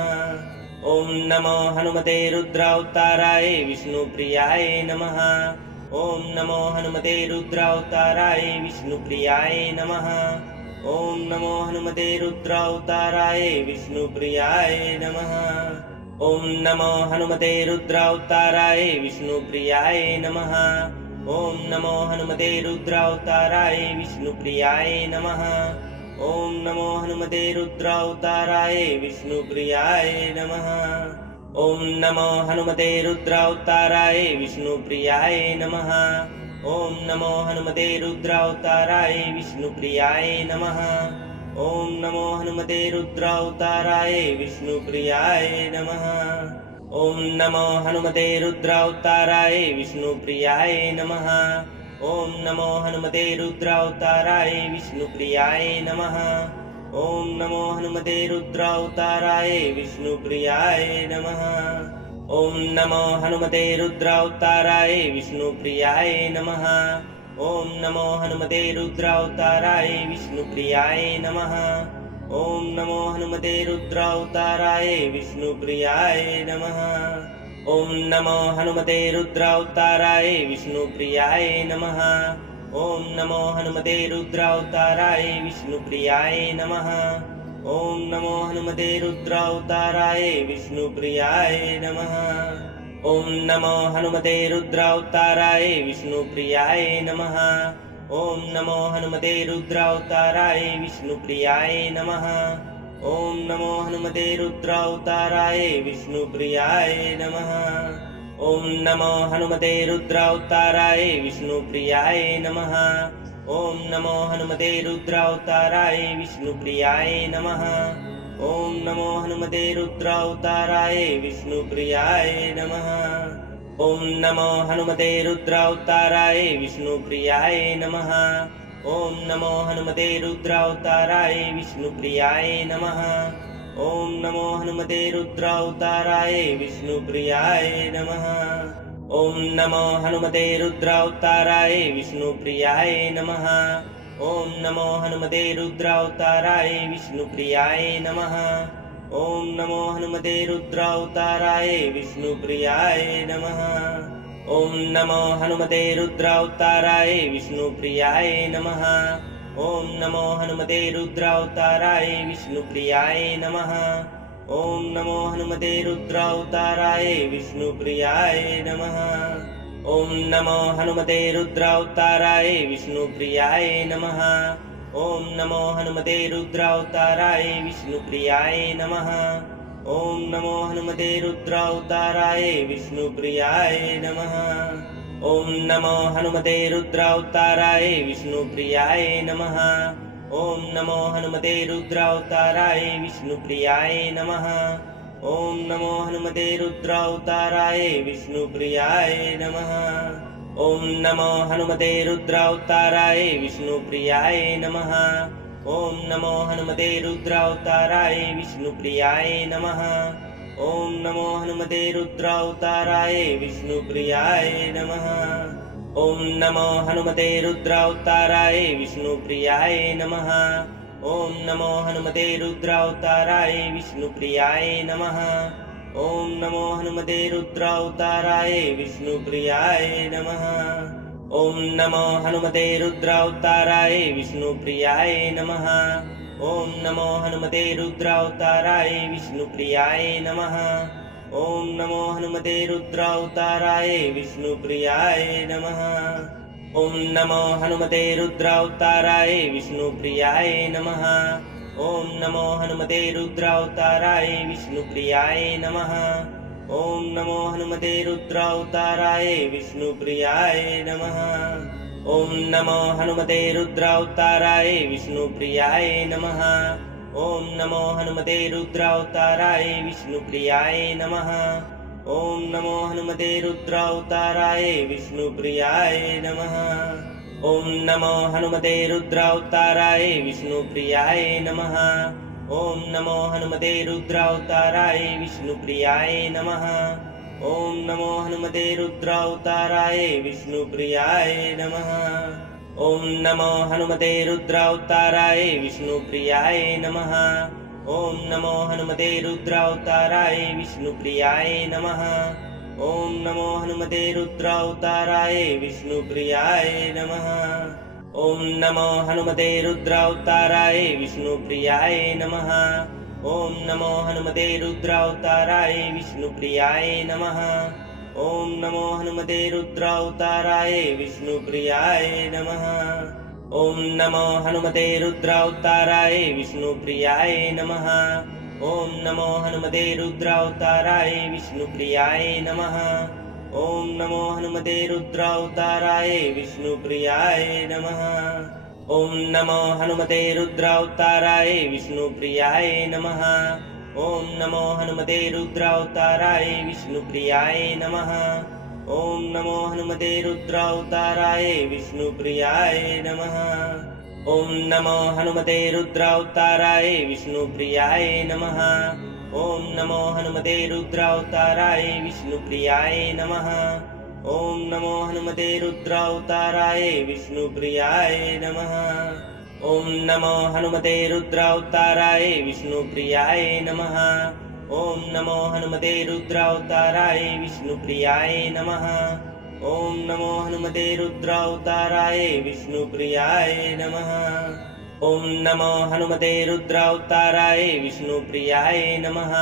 ॐ नमो हनुमते रुद्रावताराय विष्णुप्रियाय नमः। ॐ नमो हनुमते रुद्रावताराय विष्णुप्रियाय नमः। ॐ नमो हनुमते रुद्रावताराय विष्णुप्रियाय नमः। ॐ नमो हनुमते रुद्रावताराय विष्णुप्रियाय नमः। ॐ नमो हनुमते रुद्रावताराय विष्णुप्रियाय नमः। ॐ नमो हनुमते रुद्रावताराय विष्णुप्रियाय नमः। ॐ नमो हनुमते रुद्रावताराय विष्णुप्रियाय नमः। ॐ नमो हनुमते रुद्रावताराय विष्णुप्रियाय नमः। ॐ नमो हनुमते रुद्रावताराय विष्णुप्रियाय नमः। ॐ नमो हनुमते रुद्रावताराय विष्णुप्रियाय नमः। ॐ नमो हनुमते रुद्रावताराय विष्णुप्रियाय नमः। ॐ नमो हनुमते रुद्रावताराय विष्णुप्रियाय नमः। ॐ नमो हनुमते रुद्रावताराय विष्णुप्रियाय नमः। ॐ नमो हनुमते रुद्रावताराय विष्णुप्रियाय नमः। ॐ नमो हनुमते रुद्रावताराय विष्णुप्रियाय नमः। ॐ नमो हनुमते रुद्रावताराय विष्णुप्रियाय नमः। ॐ नमो हनुमते रुद्रावताराय विष्णुप्रियाय नमः। ॐ नमो हनुमते रुद्रावताराय विष्णुप्रियाय नमः। ॐ नमो हनुमते रुद्रावताराय विष्णुप्रियाय नमः। ॐ नमो हनुमते रुद्रावताराय विष्णुप्रियाय नमः। ॐ नमो हनुमते रुद्रावताराय विष्णुप्रियाय नमः। ॐ नमो हनुमते रुद्रावताराय विष्णुप्रियाय नमः। ॐ नमो हनुमते रुद्रावताराय विष्णुप्रियाय नमः। ॐ नमो हनुमते रुद्रावताराय विष्णुप्रियाय नमः। ॐ नमो हनुमते रुद्रावताराय विष्णुप्रियाय नमः। ॐ नमो हनुमते रुद्रावताराय विष्णुप्रियाय नमः। ॐ नमो हनुमते रुद्रावताराय विष्णुप्रियाय नमः। ॐ नमो हनुमते रुद्रावताराय विष्णुप्रियाय नमः। ॐ नमो हनुमते रुद्रावताराय विष्णुप्रियाय नमः। ॐ नमो हनुमते रुद्रावताराय विष्णुप्रियाय नमः। ॐ नमो हनुमते रुद्रावताराय विष्णुप्रियाय नमः। ॐ नमो हनुमते रुद्रावताराय विष्णुप्रियाय नमः। ॐ नमो हनुमते रुद्रावताराय विष्णुप्रियाय नमः। ॐ नमो हनुमते रुद्रावताराय विष्णुप्रियाय नमः। ॐ नमो हनुमते रुद्रावताराय विष्णुप्रियाय नमः। ॐ नमो हनुमते रुद्रावताराय विष्णुप्रियाय नमः। ॐ नमो हनुमते रुद्रावताराय विष्णुप्रियाय नमः। ॐ नमो हनुमते रुद्रावताराय विष्णुप्रियाय नमः। ॐ नमो हनुमते रुद्रावताराय विष्णुप्रियाय नमः। ॐ नमो हनुमते रुद्रावताराय विष्णुप्रियाय नमः। ॐ नमो हनुमते रुद्रावताराय विष्णुप्रियाय नमः। ॐ नमो हनुमते रुद्रावताराय विष्णुप्रियाय नमः। ॐ नमो हनुमते रुद्रावताराय विष्णुप्रियाय नमः। ॐ नमो हनुमते रुद्रावताराय विष्णुप्रियाय नमः। ॐ नमो हनुमते रुद्रावताराय विष्णुप्रियाय नमः। ॐ नमो हनुमते रुद्रावताराय विष्णुप्रियाय नमः। ॐ नमो हनुमते रुद्रावताराय विष्णुप्रियाय नमः। ॐ नमो हनुमते रुद्रावताराय विष्णुप्रियाय नमः। ॐ नमो हनुमते रुद्रावताराय विष्णुप्रियाय नमः। ॐ नमो हनुमते रुद्रावताराय विष्णुप्रियाय नमः। ॐ नमो हनुमते रुद्रावताराय विष्णुप्रियाय नमः। ॐ नमो हनुमते रुद्रावताराय विष्णुप्रियाय नमः। ॐ नमो हनुमते रुद्रावताराय विष्णुप्रियाय नमः। ॐ नमो हनुमते रुद्रावताराय विष्णुप्रियाय नमः। ॐ नमो हनुमते रुद्रावताराय विष्णुप्रियाय नमः। ॐ नमो हनुमते रुद्रावताराय विष्णुप्रियाय नमः। ॐ नमो हनुमते रुद्रावताराय विष्णुप्रियाय नमः। ॐ नमो हनुमते रुद्रावताराय विष्णुप्रियाय नमः। ॐ नमो हनुमते रुद्रावताराय विष्णुप्रियाय नमः। ॐ नमो हनुमते रुद्रावताराय विष्णुप्रियाय नमः। ॐ नमो हनुमते रुद्रावताराय विष्णुप्रियाय नमः। ॐ नमो हनुमते रुद्रावताराय विष्णुप्रियाय नमः। ॐ नमो हनुमते रुद्रावताराय विष्णुप्रियाय नमः। ॐ नमो हनुमते रुद्रावताराय विष्णुप्रियाय नमः। ॐ नमो हनुमते रुद्रावताराय विष्णुप्रियाय नमः। ॐ नमो हनुमते रुद्रावताराय विष्णुप्रियाय नमः। ॐ नमो हनुमते रुद्रावताराय विष्णुप्रियाय नमः। ॐ नमो हनुमते रुद्रावताराय विष्णुप्रियाय नमः। ॐ नमो हनुमते रुद्रावताराय विष्णुप्रियाय नमः। ॐ नमो हनुमते रुद्रावताराय विष्णुप्रियाय नमः। ॐ नमो हनुमते रुद्रावताराय विष्णुप्रियाय नमः। ॐ नमो हनुमते रुद्रावताराय विष्णुप्रियाय नमः। ॐ नमो हनुमते रुद्रावताराय विष्णुप्रियाय नमः। ॐ नमो हनुमते रुद्रावताराय विष्णुप्रियाय नमः। ॐ नमो हनुमते रुद्रावताराय विष्णुप्रियाय नमः। ॐ नमो हनुमते रुद्रावताराय विष्णुप्रियाय नमः।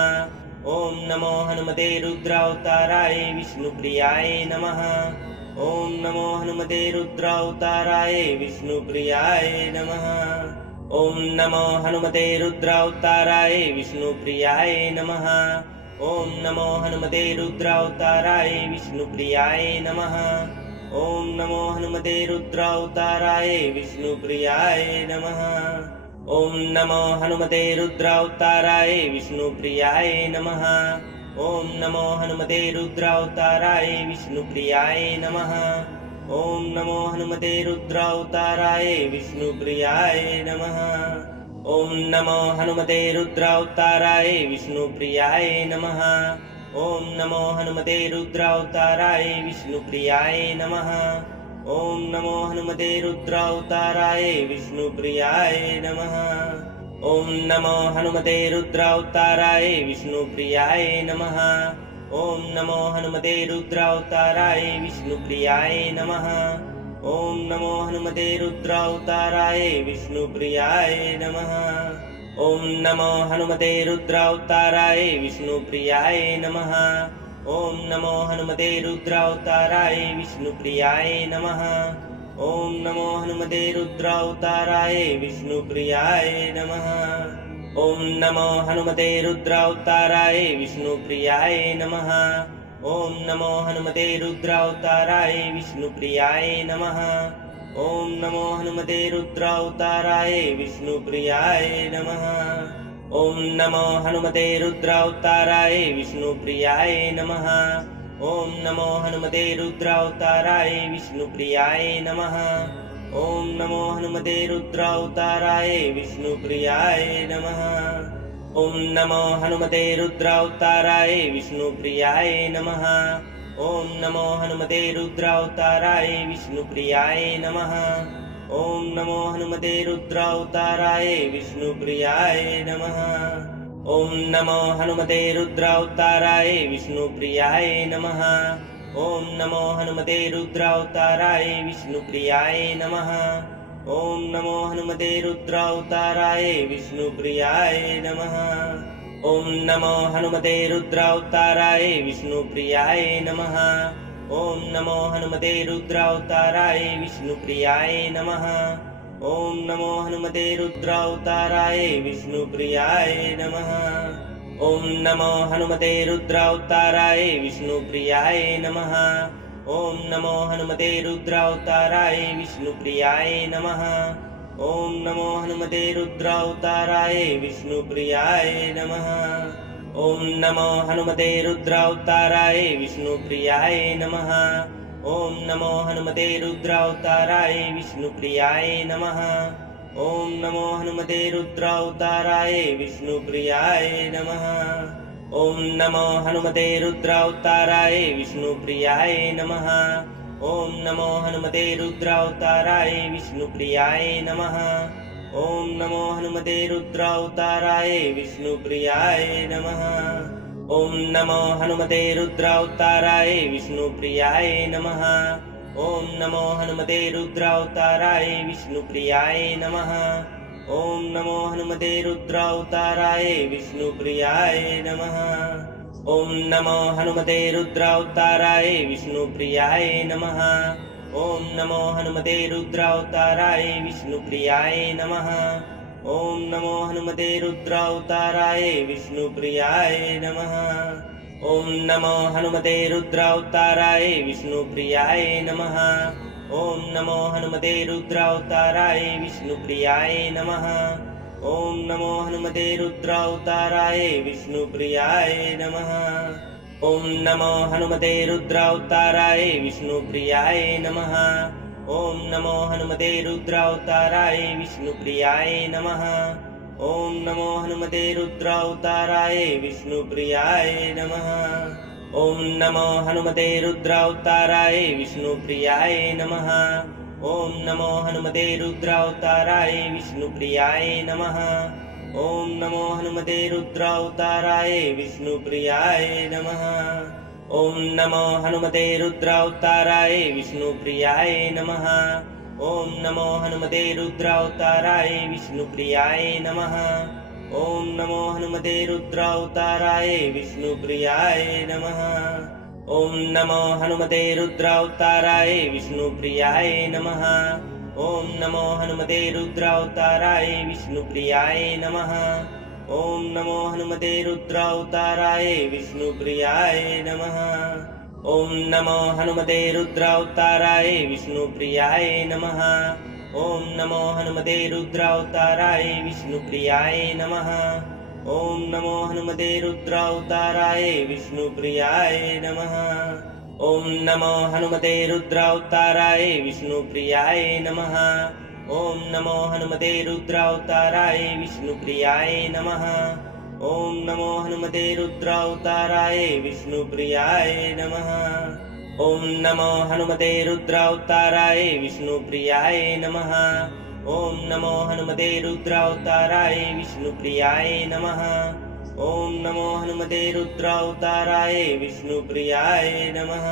ॐ नमो हनुमते रुद्रावताराय विष्णुप्रियाय नमः। ॐ नमो हनुमते रुद्रावताराय विष्णुप्रियाय नमः। ॐ नमो हनुमते रुद्रावताराय विष्णुप्रियाय नमः। ॐ नमो हनुमते रुद्रावताराय विष्णुप्रियाय नमः। ॐ नमो हनुमते रुद्रावताराय विष्णुप्रियाय नमः। ॐ नमो हनुमते रुद्रावताराय विष्णुप्रियाय नमः। ॐ नमो हनुमते रुद्रावताराय विष्णुप्रियाय नमः। ॐ नमो हनुमते रुद्रावताराय विष्णुप्रियाय नमः। ॐ नमो हनुमते रुद्रावताराय विष्णुप्रियाय नमः। ॐ नमो हनुमते रुद्रावताराय विष्णुप्रियाय नमः। ॐ नमो हनुमते रुद्रावताराय विष्णुप्रियाय नमः। ॐ नमो हनुमते रुद्रावताराय विष्णुप्रियाय नमः। ॐ नमो हनुमते रुद्रावताराय विष्णुप्रियाय नमः। ॐ नमो हनुमते रुद्रावताराय विष्णुप्रियाय नमः। ॐ नमो हनुमते रुद्रावताराय विष्णुप्रियाय नमः। ॐ नमो हनुमते रुद्रावताराय विष्णुप्रियाय नमः। ॐ नमो हनुमते रुद्रावताराय विष्णुप्रियाय नमः। ॐ नमो हनुमते रुद्रावताराय विष्णुप्रियाय नमः। ॐ नमो हनुमते रुद्रावताराय विष्णुप्रियाय नमः। ॐ नमो हनुमते रुद्रावताराय विष्णुप्रियाय नमः। ॐ नमो हनुमते रुद्रावताराय विष्णुप्रियाय नमः। ॐ नमो हनुमते रुद्रावताराय विष्णुप्रियाय नमः। ॐ नमो हनुमते रुद्रावताराय विष्णुप्रियाय नमः। ॐ नमो हनुमते रुद्रावताराय विष्णुप्रियाय नमः। ॐ नमो हनुमते रुद्रावताराय विष्णुप्रियाय नमः। ॐ नमो हनुमते रुद्रावताराय विष्णुप्रियाय नमः। ॐ नमो हनुमते रुद्रावताराय विष्णुप्रियाय नमः। ॐ नमो हनुमते रुद्रावताराय विष्णुप्रियाय नमः। ॐ नमो हनुमते रुद्रावताराय विष्णुप्रियाय नमः। ॐ नमो हनुमते रुद्रावताराय विष्णुप्रियाय नमः। ॐ नमो हनुमते रुद्रावताराय विष्णुप्रियाय नमः। ॐ नमो हनुमते रुद्रावताराय विष्णुप्रियाय नमः। ॐ नमो हनुमते रुद्रावताराय विष्णुप्रियाय नमः। ॐ नमो हनुमते रुद्रावताराय विष्णुप्रियाय नमः। ॐ नमो हनुमते रुद्रावताराय विष्णुप्रियाय नमः। ॐ नमो हनुमते रुद्रावताराय विष्णुप्रियाय नमः। ॐ नमो हनुमते रुद्रावताराय विष्णुप्रियाय नमः। ॐ नमो हनुमते रुद्रावताराय विष्णुप्रियाय नमः। ॐ नमो हनुमते रुद्रावताराय विष्णुप्रियाय नमः। ॐ नमो हनुमते रुद्रावताराय विष्णुप्रियाय नमः। ॐ नमो हनुमते रुद्रावताराय विष्णुप्रियाय नमः। ॐ नमो हनुमते रुद्रावताराय विष्णुप्रियाय नमः। ॐ नमो हनुमते रुद्रावताराय विष्णुप्रियाय नमः। ॐ नमो हनुमते रुद्रावताराय विष्णुप्रियाय नमः। ॐ नमो हनुमते रुद्रावताराय विष्णुप्रियाय नमः। ॐ नमो हनुमते रुद्रावताराय विष्णुप्रियाय नमः। ॐ नमो हनुमते रुद्रावताराय विष्णुप्रियाय नमः। ॐ नमो हनुमते रुद्रावताराय विष्णुप्रियाय नमः। ॐ नमो हनुमते रुद्रावताराय विष्णुप्रियाय नमः। ॐ नमो हनुमते रुद्रावताराय विष्णुप्रियाय नमः। ॐ नमो हनुमते रुद्रावताराय विष्णुप्रियाय नमः। ॐ नमो हनुमते रुद्रावताराय विष्णुप्रियाय नमः। ॐ नमो हनुमते रुद्रावताराय विष्णुप्रियाय नमः। ॐ नमो हनुमते रुद्रावताराय विष्णुप्रियाय नमः। ॐ नमो हनुमते रुद्रावताराय विष्णुप्रियाय नमः। ॐ नमो हनुमते रुद्रावताराय विष्णुप्रियाय नमः। ॐ नमो हनुमते रुद्रावताराय विष्णुप्रियाय नमः। ॐ नमो हनुमते रुद्रावताराय विष्णुप्रियाय नमः। ॐ नमो हनुमते रुद्रावताराय विष्णुप्रियाय नमः। ॐ नमो हनुमते रुद्रावताराय विष्णुप्रियाय नमः। ॐ नमो हनुमते रुद्रावताराय विष्णुप्रियाय नमः। ॐ नमो हनुमते रुद्रावताराय विष्णुप्रियाय नमः। ॐ नमो हनुमते रुद्रावताराय विष्णुप्रियाय नमः। ॐ नमो हनुमते रुद्रावताराय विष्णुप्रियाय नमः। ॐ नमो हनुमते रुद्रावताराय विष्णुप्रियाय नमः। ॐ नमो हनुमते रुद्रावताराय विष्णुप्रियाय नमः। ॐ नमो हनुमते रुद्रावताराय विष्णुप्रियाय नमः। ॐ नमो हनुमते रुद्रावताराय विष्णुप्रियाय नमः। ॐ नमो हनुमते रुद्रावताराय विष्णुप्रियाय नमः। ॐ नमो हनुमते रुद्रावताराय विष्णुप्रियाय नमः। ॐ नमो हनुमते रुद्रावताराय विष्णुप्रियाय नमः।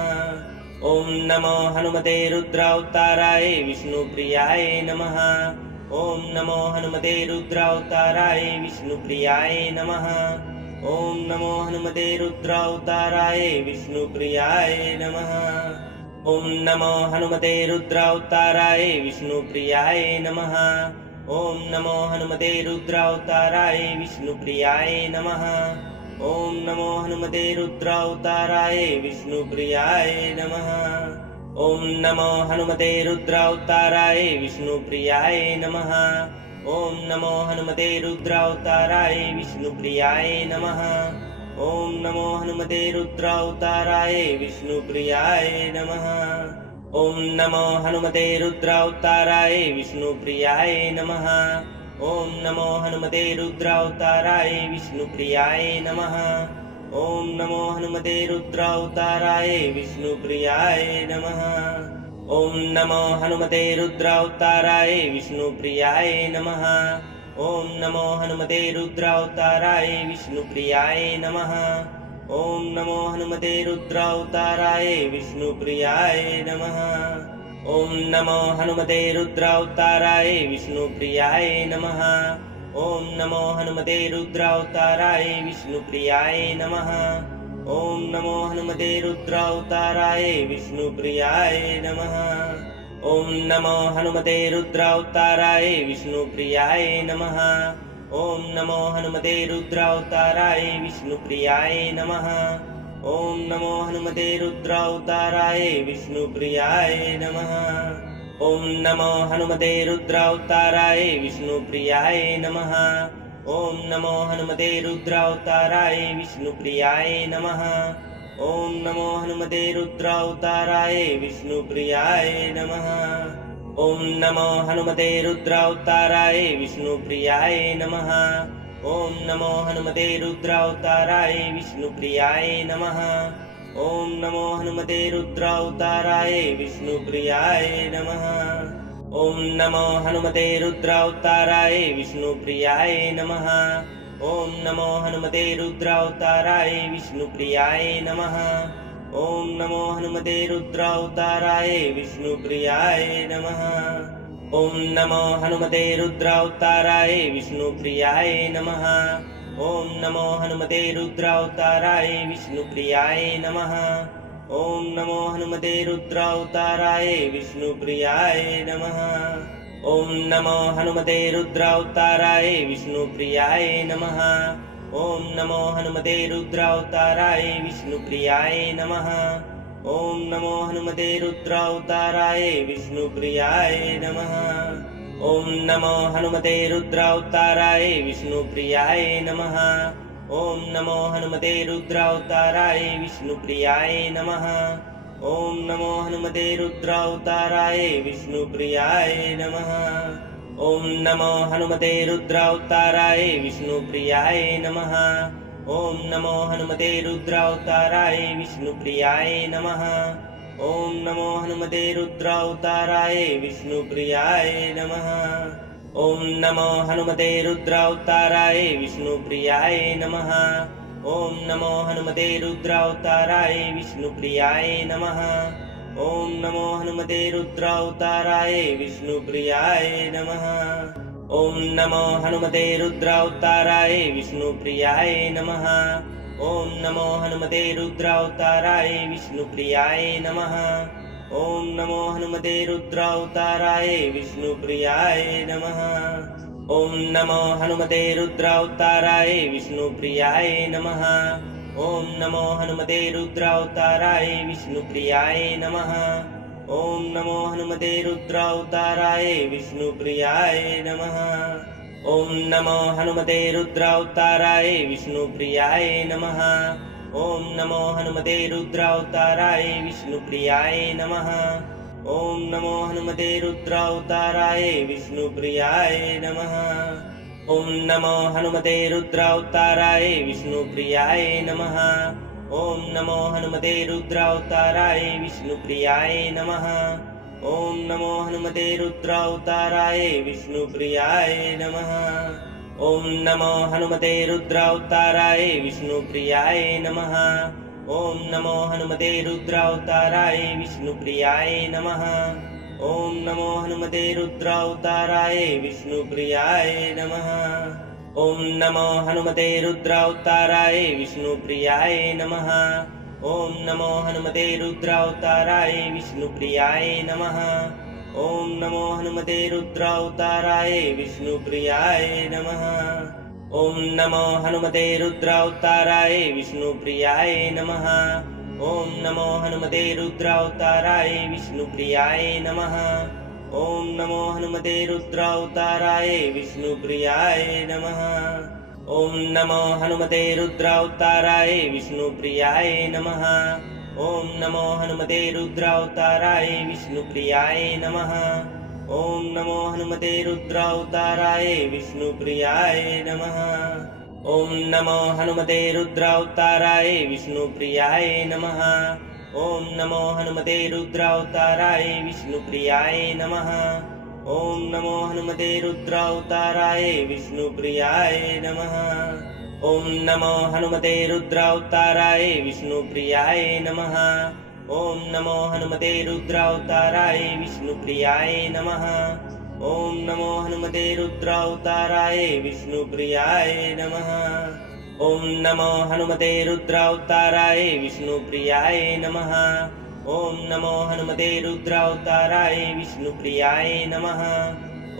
ॐ नमो हनुमते रुद्रावताराय विष्णुप्रियाय नमः। ॐ नमो हनुमते रुद्रावताराय विष्णुप्रियाय नमः। ॐ नमो हनुमते रुद्रावताराय विष्णुप्रियाय नमः। ॐ नमो हनुमते रुद्रावताराय विष्णुप्रियाय नमः। ॐ नमो हनुमते रुद्रावताराय विष्णुप्रियाय नमः। ॐ नमो हनुमते रुद्रावताराय विष्णुप्रियाय नमः। ॐ नमो हनुमते रुद्रावताराय विष्णुप्रियाय नमः। ॐ नमो हनुमते रुद्रावताराय विष्णुप्रियाय नमः। ॐ नमो हनुमते रुद्रावताराय विष्णुप्रियाय नमः। ॐ नमो हनुमते रुद्रावताराय विष्णुप्रियाय नमः। ॐ नमो हनुमते रुद्रावताराय विष्णुप्रियाय नमः। ॐ नमो हनुमते रुद्रावताराय विष्णुप्रियाय नमः। ॐ नमो हनुमते रुद्रावताराय विष्णुप्रियाय नमः। ॐ नमो हनुमते रुद्रावताराय विष्णुप्रियाय नमः। ॐ नमो हनुमते रुद्रावताराय विष्णुप्रियाय नमः। ॐ नमो हनुमते रुद्रावताराय विष्णुप्रियाय नमः। ॐ नमो हनुमते रुद्रावताराय विष्णुप्रियाय नमः। ॐ नमो हनुमते रुद्रावताराय विष्णुप्रियाय नमः। ॐ नमो हनुमते रुद्रावताराय विष्णुप्रियाय नमः। ॐ नमो हनुमते रुद्रावताराय विष्णुप्रियाय नमः। ॐ नमो हनुमते रुद्रावताराय विष्णुप्रियाय नमः। ॐ नमो हनुमते रुद्रावताराय विष्णुप्रियाय नमः। ॐ नमो हनुमते रुद्रावताराय विष्णुप्रियाय नमः। ॐ नमो हनुमते रुद्रावताराय विष्णुप्रियाय नमः। ॐ नमो हनुमते रुद्रावताराय विष्णुप्रियाय नमः। ॐ नमो हनुमते रुद्रावताराय विष्णुप्रियाय नमः। ॐ नमो हनुमते रुद्रावताराय विष्णुप्रियाय नमः। ॐ नमो हनुमते रुद्रावताराय विष्णुप्रियाय नमः। ॐ नमो हनुमते रुद्रावताराय विष्णुप्रियाय नमः। ॐ नमो हनुमते रुद्रावताराय विष्णुप्रियाय नमः। ॐ नमो हनुमते रुद्रावताराय विष्णुप्रियाय नमः। ॐ नमो हनुमते रुद्रावताराय विष्णुप्रियाय नमः। ॐ नमो हनुमते रुद्रावताराय विष्णुप्रियाय नमः। ॐ नमो हनुमते रुद्रावताराय विष्णुप्रियाय नमः। ॐ नमो हनुमते रुद्रावताराय विष्णुप्रियाय नमः। ॐ नमो हनुमते रुद्रावताराय विष्णुप्रियाय नमः। ॐ नमो हनुमते रुद्रावताराय विष्णुप्रियाय नमः। ॐ नमो हनुमते रुद्रावताराय विष्णुप्रियाय नमः। ॐ नमो हनुमते रुद्रावताराय विष्णुप्रियाय नमः। ॐ नमो हनुमते रुद्रावताराय विष्णुप्रियाय नमः। ॐ नमो हनुमते रुद्रावताराय विष्णुप्रियाय नमः। ॐ नमो हनुमते रुद्रावताराय विष्णुप्रियाय नमः। ॐ नमो हनुमते रुद्रावताराय विष्णुप्रियाय नमः। ॐ नमो हनुमते रुद्रावताराय विष्णुप्रियाय नमः। ॐ नमो हनुमते रुद्रावताराय विष्णुप्रियाय नमः। ॐ नमो हनुमते रुद्रावताराय विष्णुप्रियाय नमः। ॐ नमो हनुमते रुद्रावताराय विष्णुप्रियाय नमः। ॐ नमो हनुमते रुद्रावताराय विष्णुप्रियाय नमः। ॐ नमो हनुमते रुद्रावताराय विष्णुप्रियाय नमः। ॐ नमो हनुमते रुद्रावताराय विष्णुप्रियाय नमः। ॐ नमो हनुमते रुद्रावताराय विष्णुप्रियाय नमः। ॐ नमो हनुमते रुद्रावताराय विष्णुप्रियाय नमः। ॐ नमो हनुमते रुद्रावताराय विष्णुप्रियाय नमः। ॐ नमो हनुमते रुद्रावताराय विष्णुप्रियाय नमः। ॐ नमो हनुमते रुद्रावताराय विष्णुप्रियाय नमः। ॐ नमो हनुमते रुद्रावताराय विष्णुप्रियाय नमः। ॐ नमो हनुमते रुद्रावताराय विष्णुप्रियाय नमः। ॐ नमो हनुमते रुद्रावताराय विष्णुप्रियाय नमः। ॐ नमो हनुमते रुद्रावताराय विष्णुप्रियाय नमः। ॐ नमो हनुमते रुद्रावताराय विष्णुप्रियाय नमः। ॐ नमो हनुमते रुद्रावताराय विष्णुप्रियाय नमः। ॐ नमो हनुमते रुद्रावताराय विष्णुप्रियाय नमः। ॐ नमो हनुमते रुद्रावताराय विष्णुप्रियाय नमः। ॐ नमो हनुमते रुद्रावताराय विष्णुप्रियाय नमः। ॐ नमो हनुमते रुद्रावताराय विष्णुप्रियाय नमः। ॐ नमो हनुमते रुद्रावताराय विष्णुप्रियाय नमः। ॐ नमो हनुमते रुद्रावताराय विष्णुप्रियाय नमः। ॐ नमो हनुमते रुद्रावताराय विष्णुप्रियाय नमः। ॐ नमो हनुमते रुद्रावताराय विष्णुप्रियाय नमः। ॐ नमो हनुमते रुद्रावताराय विष्णुप्रियाय नमः। ॐ नमो हनुमते रुद्रावताराय विष्णुप्रियाय नमः। ॐ नमो हनुमते रुद्रावताराय विष्णुप्रियाय नमः। ॐ नमो हनुमते रुद्रावताराय विष्णुप्रियाय नमः। ॐ नमो हनुमते रुद्रावताराय विष्णुप्रियाय नमः। ॐ नमो हनुमते रुद्रावताराय विष्णुप्रियाय नमः। ॐ नमो हनुमते रुद्रावताराय विष्णुप्रियाय नमः। ॐ नमो हनुमते रुद्रावताराय विष्णुप्रियाय नमः।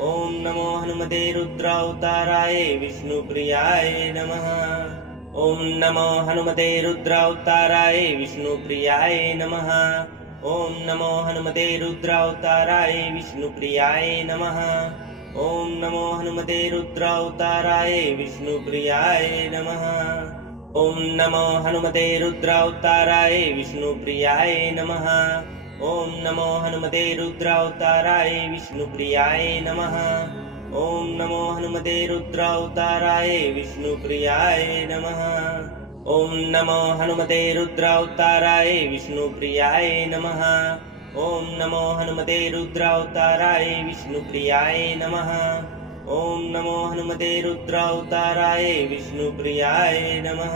ॐ नमो हनुमते रुद्रावताराय विष्णुप्रियाय नमः। ॐ नमो हनुमते रुद्रावताराय विष्णुप्रियाय नमः। ॐ नमो हनुमते रुद्रावताराय विष्णुप्रियाय नमः। ॐ नमो हनुमते रुद्रावताराय विष्णुप्रियाय नमः। ॐ नमो हनुमते रुद्रावताराय विष्णुप्रियाय नमः। ॐ नमो हनुमते रुद्रावताराय विष्णुप्रियाय नमः। ॐ नमो हनुमते रुद्रावताराय विष्णुप्रियाय नमः। ॐ नमो हनुमते रुद्रावताराय विष्णुप्रियाय नमः। ॐ नमो हनुमते रुद्रावताराय विष्णुप्रियाय नमः। ॐ नमो हनुमते रुद्रावताराय विष्णुप्रियाय नमः।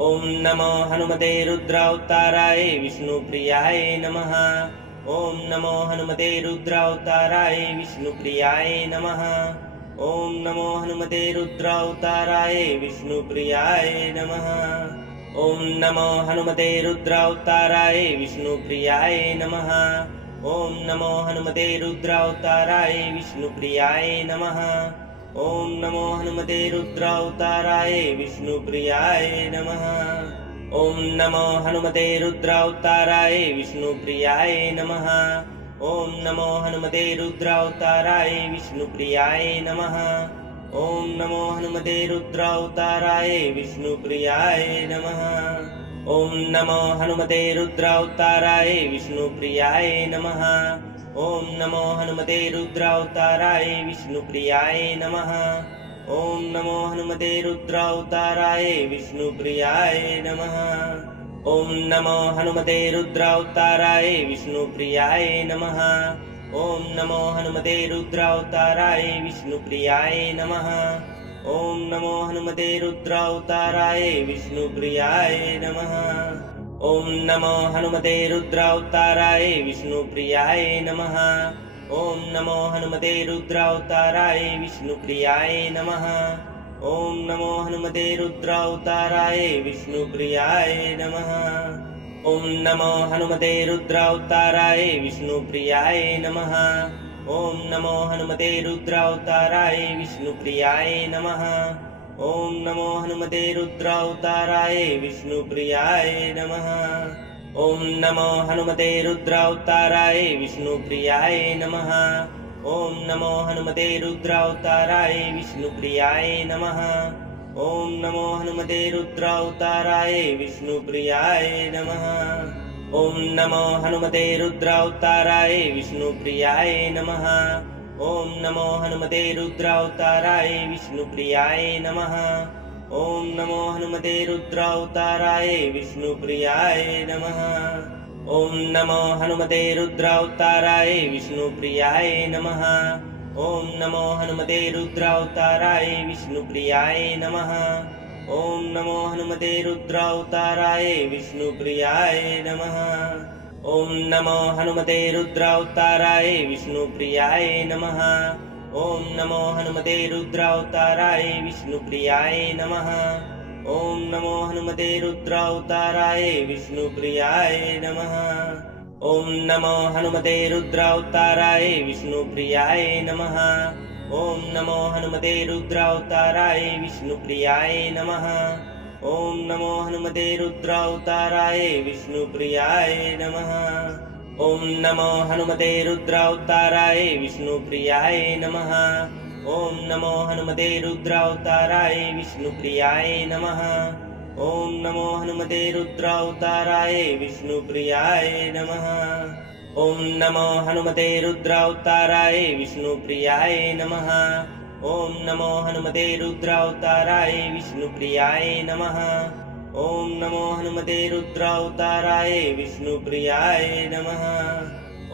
ॐ नमो हनुमते रुद्रावताराय विष्णुप्रियाय नमः। ॐ नमो हनुमते रुद्रावताराय विष्णुप्रियाय नमः। ॐ नमो हनुमते रुद्रावताराय विष्णुप्रियाय नमः। ॐ नमो हनुमते रुद्रावताराय विष्णुप्रियाय नमः। ॐ नमो हनुमते रुद्रावताराय विष्णुप्रियाय नमः। ॐ नमो हनुमते रुद्रावताराय विष्णुप्रियाय नमः। ॐ नमो हनुमते रुद्रावताराय विष्णुप्रियाय नमः। ॐ नमो हनुमते रुद्रावताराय विष्णुप्रियाय नमः। ॐ नमो हनुमते रुद्रावताराय विष्णुप्रियाय नमः। ॐ नमो हनुमते रुद्रावताराय विष्णुप्रियाय नमः। ॐ नमो हनुमते रुद्रावताराय विष्णुप्रियाय नमः। ॐ नमो हनुमते रुद्रावताराय विष्णुप्रियाय नमः। ॐ नमो हनुमते रुद्रावताराय विष्णुप्रियाय नमः। ॐ नमो हनुमते रुद्रावताराय विष्णुप्रियाय नमः। ॐ नमो हनुमते रुद्रावताराय विष्णुप्रियाय नमः। ॐ नमो हनुमते रुद्रावताराय विष्णुप्रियाय नमः। ॐ नमो हनुमते रुद्रावताराय विष्णुप्रियाय नमः। ॐ नमो हनुमते रुद्रावताराय विष्णुप्रियाय नमः। ॐ नमो हनुमते रुद्रावताराय विष्णुप्रियाय नमः। ॐ नमो हनुमते रुद्रावताराय विष्णुप्रियाय नमः। ॐ नमो हनुमते रुद्रावताराय विष्णुप्रियाय नमः। ॐ नमो हनुमते रुद्रावताराय विष्णुप्रियाय नमः। ॐ नमो हनुमते रुद्रावताराय विष्णुप्रियाय नमः। ॐ नमो हनुमते रुद्रावताराय विष्णुप्रियाय नमः। ॐ नमो हनुमते रुद्रावताराय विष्णुप्रियाय नमः। ॐ नमो हनुमते रुद्रावताराय विष्णुप्रियाय नमः। ॐ नमो हनुमते रुद्रावताराय विष्णुप्रियाय नमः। ॐ नमो हनुमते रुद्रावताराय विष्णुप्रियाय नमः। ॐ नमो हनुमते रुद्रावताराय विष्णुप्रियाय नमः। ॐ नमो हनुमते रुद्रावताराय विष्णुप्रियाय नमः। ॐ नमो हनुमते रुद्रावताराय विष्णुप्रियाय नमः। ॐ नमो हनुमते रुद्रावताराय विष्णुप्रियाय नमः। ॐ नमो हनुमते रुद्रावताराय विष्णुप्रियाय नमः। ॐ नमो हनुमते रुद्रावताराय विष्णुप्रियाय नमः। ॐ नमो हनुमते रुद्रावताराय विष्णुप्रियाय नमः। ॐ नमो हनुमते रुद्रावताराय विष्णुप्रियाय नमः। ॐ नमो हनुमते रुद्रावताराय विष्णुप्रियाय नमः। ॐ नमो हनुमते रुद्रावताराय विष्णुप्रियाय नमः। ॐ नमो हनुमते रुद्रावताराय विष्णुप्रियाय नमः। ॐ नमो हनुमते रुद्रावताराय विष्णुप्रियाय नमः। ॐ नमो हनुमते रुद्रावताराय विष्णुप्रियाय नमः। ॐ नमो हनुमते रुद्रावताराय विष्णुप्रियाय नमः।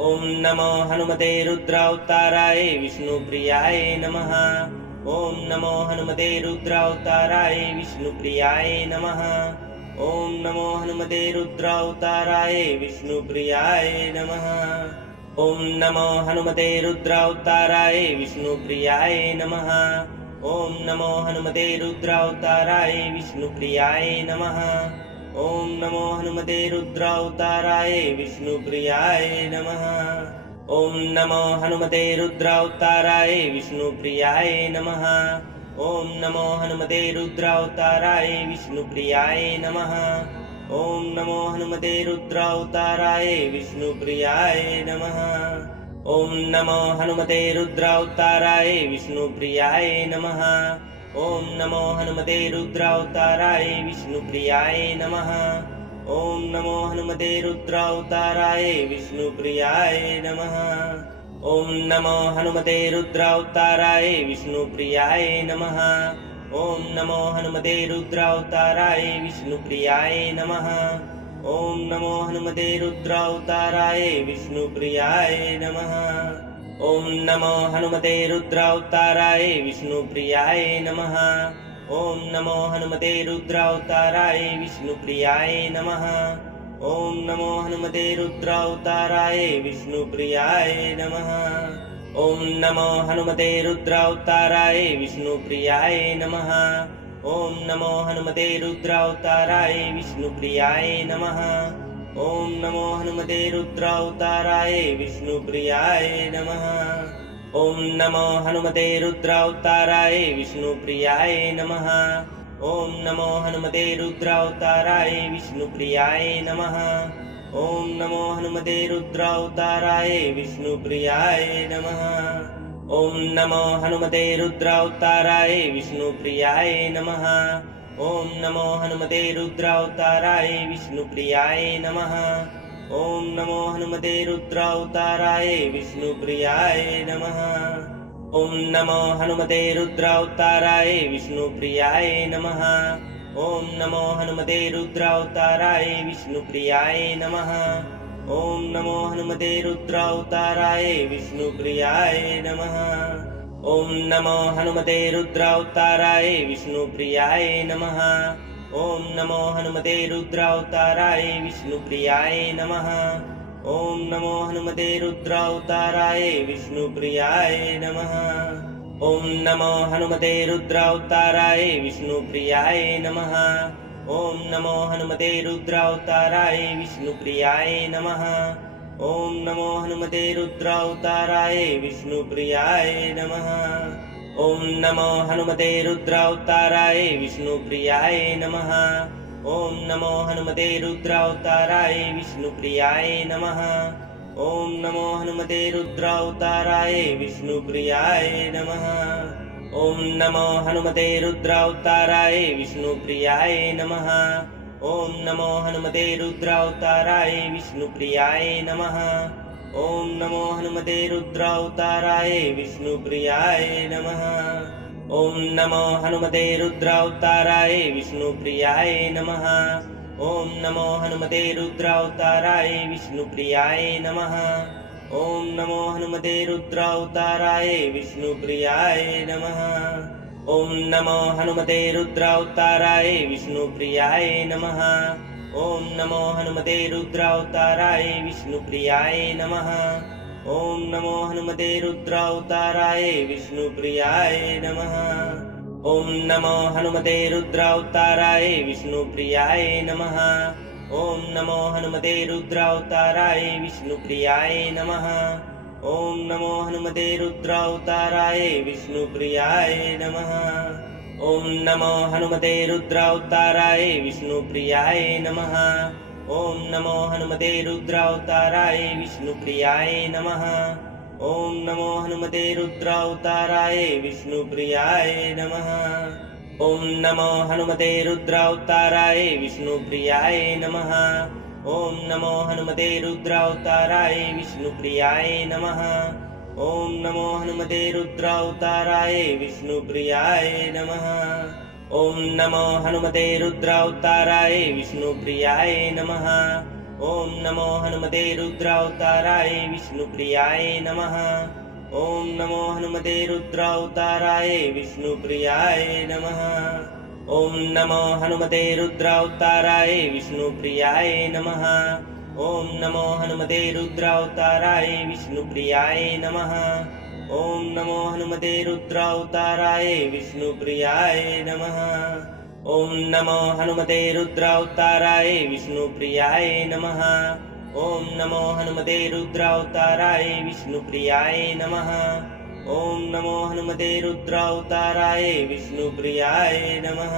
ॐ नमो हनुमते रुद्रावताराय विष्णुप्रियाय नमः। ॐ नमो हनुमते रुद्रावताराय विष्णुप्रियाय नमः। ॐ नमो हनुमते रुद्रावताराय विष्णुप्रियाय नमः। ॐ नमो हनुमते रुद्रावताराय विष्णुप्रियाय नमः। ॐ नमो हनुमते रुद्रावताराय विष्णुप्रियाय नमः। ॐ नमो हनुमते रुद्रावताराय विष्णुप्रियाय नमः। ॐ नमो हनुमते रुद्रावताराय विष्णुप्रियाय नमः। ॐ नमो हनुमते रुद्रावताराय विष्णुप्रियाय नमः। ॐ नमो हनुमते रुद्रावताराय विष्णुप्रियाय नमः। ॐ नमो हनुमते रुद्रावताराय विष्णुप्रियाय नमः। ॐ नमो हनुमते रुद्रावताराय विष्णुप्रियाय नमः। ॐ नमो हनुमते रुद्रावताराय विष्णुप्रियाय नमः। ॐ नमो हनुमते रुद्रावताराय विष्णुप्रियाय नमः। ॐ नमो हनुमते रुद्रावताराय विष्णुप्रियाय नमः। ॐ नमो हनुमते रुद्रावताराय विष्णुप्रियाय नमः। ॐ नमो हनुमते रुद्रावताराय विष्णुप्रियाय नमः। ॐ नमो हनुमते रुद्रावताराय विष्णुप्रियाय नमः। ॐ नमो हनुमते रुद्रावताराय विष्णुप्रियाय नमः। ॐ नमो हनुमते रुद्रावताराय विष्णुप्रियाय नमः। ॐ नमो हनुमते रुद्रावताराय विष्णुप्रियाय नमः। ॐ नमो हनुमते रुद्रावताराय विष्णुप्रियाय नमः। ॐ नमो हनुमते रुद्रावताराय विष्णुप्रियाय नमः। ॐ नमो हनुमते रुद्रावताराय विष्णुप्रियाय नमः। ॐ नमो हनुमते रुद्रावताराय विष्णुप्रियाय नमः। ॐ नमो हनुमते रुद्रावताराय विष्णुप्रियाय नमः। ॐ नमो हनुमते रुद्रावताराय विष्णुप्रियाय नमः। ॐ नमो हनुमते रुद्रावताराय विष्णुप्रियाय नमः। ॐ नमो हनुमते रुद्रावताराय विष्णुप्रियाय नमः। ॐ नमो हनुमते रुद्रावताराय विष्णुप्रियाय नमः। ॐ नमो हनुमते रुद्रावताराय विष्णुप्रियाय नमः। ॐ नमो हनुमते रुद्रावताराय विष्णुप्रियाय नमः। ॐ नमो हनुमते रुद्रावताराय विष्णुप्रियाय नमः। ॐ नमो हनुमते रुद्रावताराय विष्णुप्रियाय नमः। ॐ नमो हनुमते रुद्रावताराय विष्णुप्रियाय नमः। ॐ नमो हनुमते रुद्रावताराय विष्णुप्रियाय नमः। ॐ नमो हनुमते रुद्रावताराय विष्णुप्रियाय नमः। ॐ नमो हनुमते रुद्रावताराय विष्णुप्रियाय नमः। ॐ नमो हनुमते रुद्रावताराय विष्णुप्रियाय नमः। ॐ नमो हनुमते रुद्रावताराय विष्णुप्रियाय नमः। ॐ नमो हनुमते रुद्रावताराय विष्णुप्रियाय नमः। ॐ नमो हनुमते रुद्रावताराय विष्णुप्रियाय नमः। ॐ नमो हनुमते रुद्रावताराय विष्णुप्रियाय नमः। ॐ नमो हनुमते रुद्रावताराय विष्णुप्रियाय नमः। ॐ नमो हनुमते रुद्रावताराय विष्णुप्रियाय नमः। ॐ नमो हनुमते रुद्रावताराय विष्णुप्रियाय नमः। ॐ नमो हनुमते रुद्रावताराय विष्णुप्रियाय नमः। ॐ नमो हनुमते रुद्रावताराय विष्णुप्रियाय नमः। ॐ नमो हनुमते रुद्रावताराय विष्णुप्रियाय नमः। ॐ नमो हनुमते रुद्रावताराय विष्णुप्रियाय नमः। ॐ नमो हनुमते रुद्रावताराय विष्णुप्रियाय नमः। ॐ नमो हनुमते रुद्रावताराय विष्णुप्रियाय नमः। ॐ नमो हनुमते रुद्रावताराय विष्णुप्रियाय नमः। ॐ नमो हनुमते रुद्रावताराय विष्णुप्रियाय नमः। ॐ नमो हनुमते रुद्रावताराय विष्णुप्रियाय नमः। ॐ नमो हनुमते रुद्रावताराय विष्णुप्रियाय नमः। ॐ नमो हनुमते रुद्रावताराय विष्णुप्रियाय नमः। ॐ नमो हनुमते रुद्रावताराय विष्णुप्रियाय नमः। ॐ नमो हनुमते रुद्रावताराय विष्णुप्रियाय नमः। ॐ नमो हनुमते रुद्रावताराय विष्णुप्रियाय नमः। ॐ नमो हनुमते रुद्रावताराय विष्णुप्रियाय नमः। ॐ नमो हनुमते रुद्रावताराय विष्णुप्रियाय नमः। ॐ नमो हनुमते रुद्रावताराय विष्णुप्रियाय नमः। ॐ नमो हनुमते रुद्रावताराय विष्णुप्रियाय नमः। ॐ नमो हनुमते रुद्रावताराय विष्णुप्रियाय नमः। ॐ नमो हनुमते रुद्रावताराय विष्णुप्रियाय नमः। ॐ नमो हनुमते रुद्रावताराय विष्णुप्रियाय नमः।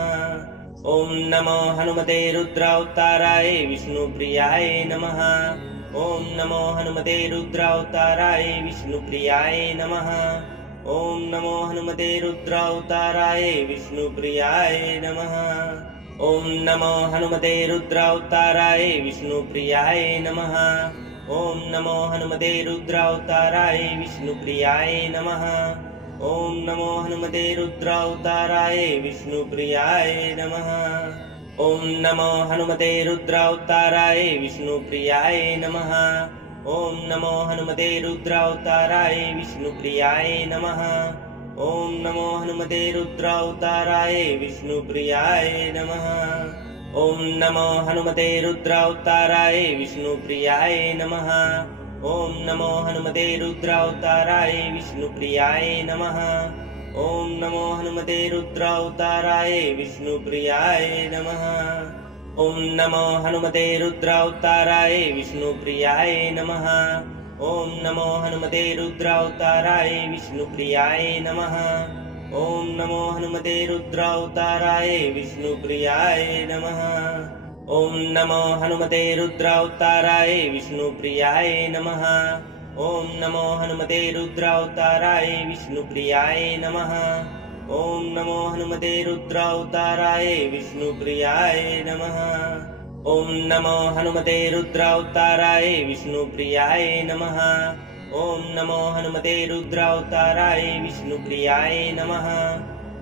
ॐ नमो हनुमते रुद्रावताराय विष्णुप्रियाय नमः। ॐ नमो हनुमते रुद्रावताराय विष्णुप्रियाय नमः। ॐ नमो हनुमते रुद्रावताराय विष्णुप्रियाय नमः। ॐ नमो हनुमते रुद्रावताराय विष्णुप्रियाय नमः। ॐ नमो हनुमते रुद्रावताराय विष्णुप्रियाय नमः। ॐ नमो हनुमते रुद्रावताराय विष्णुप्रियाय नमः। ॐ नमो हनुमते रुद्रावताराय विष्णुप्रियाय नमः। ॐ नमो हनुमते रुद्रावताराय विष्णुप्रियाय नमः। ॐ नमो हनुमते रुद्रावताराय विष्णुप्रियाय नमः। ॐ नमो हनुमते रुद्रावताराय विष्णुप्रियाय नमः। ॐ नमो हनुमते रुद्रावताराय विष्णुप्रियाय नमः। ॐ नमो हनुमते रुद्रावताराय विष्णुप्रियाय नमः। ॐ नमो हनुमते रुद्रावताराय विष्णुप्रियाय नमः। ॐ नमो हनुमते रुद्रावताराय विष्णुप्रियाय नमः। ॐ नमो हनुमते रुद्रावताराय विष्णुप्रियाय नमः। ॐ नमो हनुमते रुद्रावताराय विष्णुप्रियाय नमः। ॐ नमो हनुमते रुद्रावताराय विष्णुप्रियाय नमः। ॐ नमो हनुमते रुद्रावताराय विष्णुप्रियाय नमः। ॐ नमो हनुमते रुद्रावताराय विष्णुप्रियाय नमः। ॐ नमो हनुमते रुद्रावताराय विष्णुप्रियाय नमः।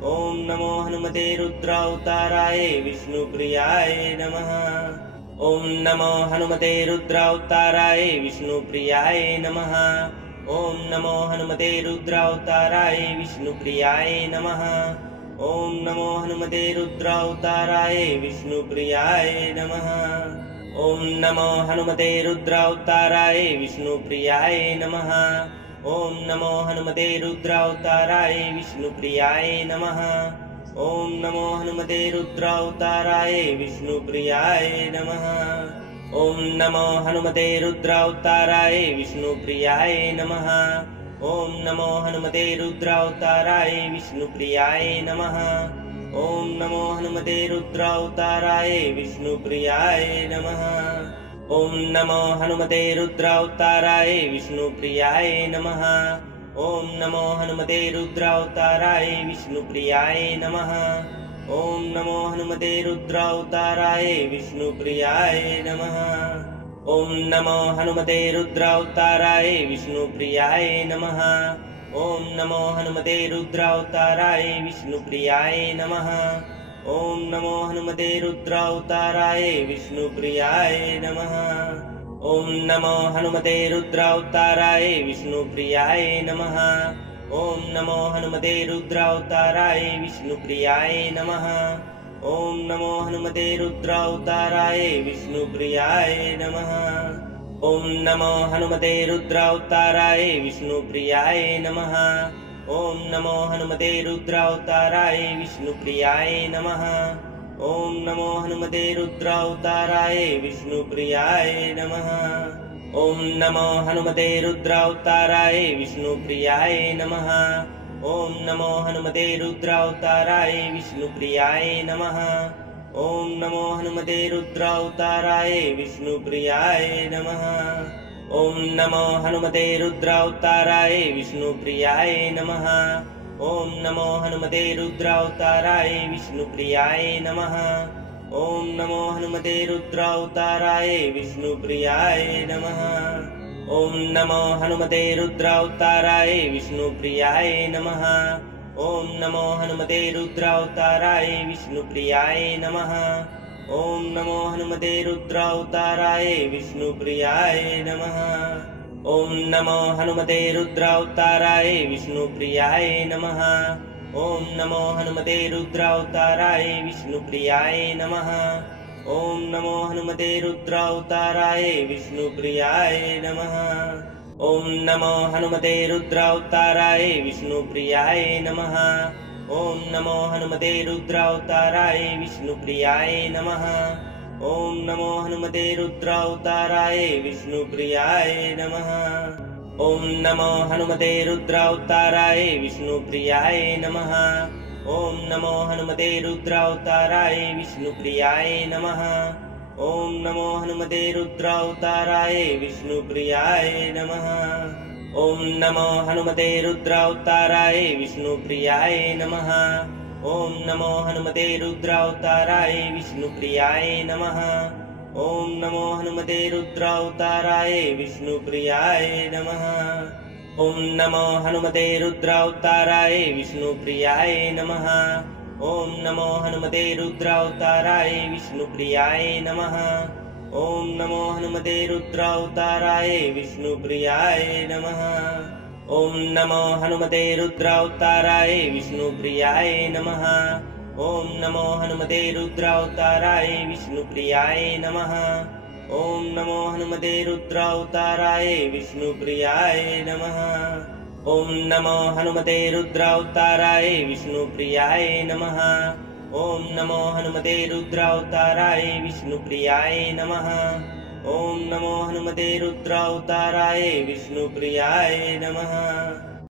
ॐ नमो हनुमते रुद्रावताराय विष्णुप्रियाय नमः। ॐ नमो हनुमते रुद्रावताराय विष्णुप्रियाय नमः। ॐ नमो हनुमते रुद्रावताराय विष्णुप्रियाय नमः। ॐ नमो हनुमते रुद्रावताराय विष्णुप्रियाय नमः। ॐ नमो हनुमते रुद्रावताराय विष्णुप्रियाय नमः। ॐ नमो हनुमते रुद्रावताराय विष्णुप्रियाय नमः। ॐ नमो हनुमते रुद्रावताराय विष्णुप्रियाय नमः। ॐ नमो हनुमते रुद्रावताराय विष्णुप्रियाय नमः। ॐ नमो हनुमते रुद्रावताराय विष्णुप्रियाय नमः। ॐ नमो हनुमते रुद्रावताराय विष्णुप्रियाय नमः। ॐ नमो हनुमते रुद्रावताराय विष्णुप्रियाय नमः। ॐ नमो हनुमते रुद्रावताराय विष्णुप्रियाय नमः। ॐ नमो हनुमते रुद्रावताराय विष्णुप्रियाय नमः। ॐ नमो हनुमते रुद्रावताराय विष्णुप्रियाय नमः। ॐ नमो हनुमते रुद्रावताराय विष्णुप्रियाय नमः। ॐ नमो हनुमते रुद्रावताराय विष्णुप्रियाय नमः। ॐ नमो हनुमते रुद्रावताराय विष्णुप्रियाय नमः। ॐ नमो हनुमते रुद्रावताराय विष्णुप्रियाय नमः। ॐ नमो हनुमते रुद्रावताराय विष्णुप्रियाय नमः। ॐ नमो हनुमते रुद्रावताराय विष्णुप्रियाय नमः। ॐ नमो हनुमते रुद्रावताराय विष्णुप्रियाय नमः। ॐ नमो हनुमते रुद्रावताराय विष्णुप्रियाय नमः। ॐ नमो हनुमते रुद्रावताराय विष्णुप्रियाय नमः। ॐ नमो हनुमते रुद्रावताराय विष्णुप्रियाय नमः। ॐ नमो हनुमते रुद्रावताराय विष्णुप्रियाय नमः। ॐ नमो हनुमते रुद्रावताराय विष्णुप्रियाय नमः। ॐ नमो हनुमते रुद्रावताराय विष्णुप्रियाय नमः। ॐ नमो हनुमते रुद्रावताराय विष्णुप्रियाय नमः। ॐ नमो हनुमते रुद्रावताराय विष्णुप्रियाय नमः। ॐ नमो हनुमते रुद्रावताराय विष्णुप्रियाय नमः। ॐ नमो हनुमते रुद्रावताराय विष्णुप्रियाय नमः। ॐ नमो हनुमते रुद्रावताराय विष्णुप्रियाय नमः। ॐ नमो हनुमते रुद्रावताराय विष्णुप्रियाय नमः। ॐ नमो हनुमते रुद्रावताराय विष्णुप्रियाय नमः। ॐ नमो हनुमते रुद्रावताराय विष्णुप्रियाय नमः। ॐ नमो हनुमते रुद्रावताराय विष्णुप्रियाय नमः। ॐ नमो हनुमते रुद्रावताराय विष्णुप्रियाय नमः। ॐ नमो हनुमते रुद्रावताराय विष्णुप्रियाय नमः। ॐ नमो हनुमते रुद्रावताराय विष्णुप्रियाय नमः। ॐ नमो हनुमते रुद्रावताराय विष्णुप्रियाय नमः। ॐ नमो हनुमते रुद्रावताराय विष्णुप्रियाय नमः। ॐ नमो हनुमते रुद्रावताराय विष्णुप्रियाय नमः। ॐ नमो हनुमते रुद्रावताराय विष्णुप्रियाय नमः। ॐ नमो हनुमते रुद्रावताराय विष्णुप्रियाय नमः। ॐ नमो हनुमते रुद्रावताराय विष्णुप्रियाय नमः। ॐ नमो हनुमते रुद्रावताराय विष्णुप्रियाय नमः। ॐ नमो हनुमते रुद्रावताराय विष्णुप्रियाय नमः। ॐ नमो हनुमते रुद्रावताराय विष्णुप्रियाय नमः। ॐ नमो हनुमते रुद्रावताराय विष्णुप्रियाय नमः। ॐ नमो हनुमते रुद्रावताराय विष्णुप्रियाय नमः। ॐ नमो हनुमते रुद्रावताराय विष्णुप्रियाय नमः। ॐ नमो हनुमते रुद्रावताराय विष्णुप्रियाय नमः।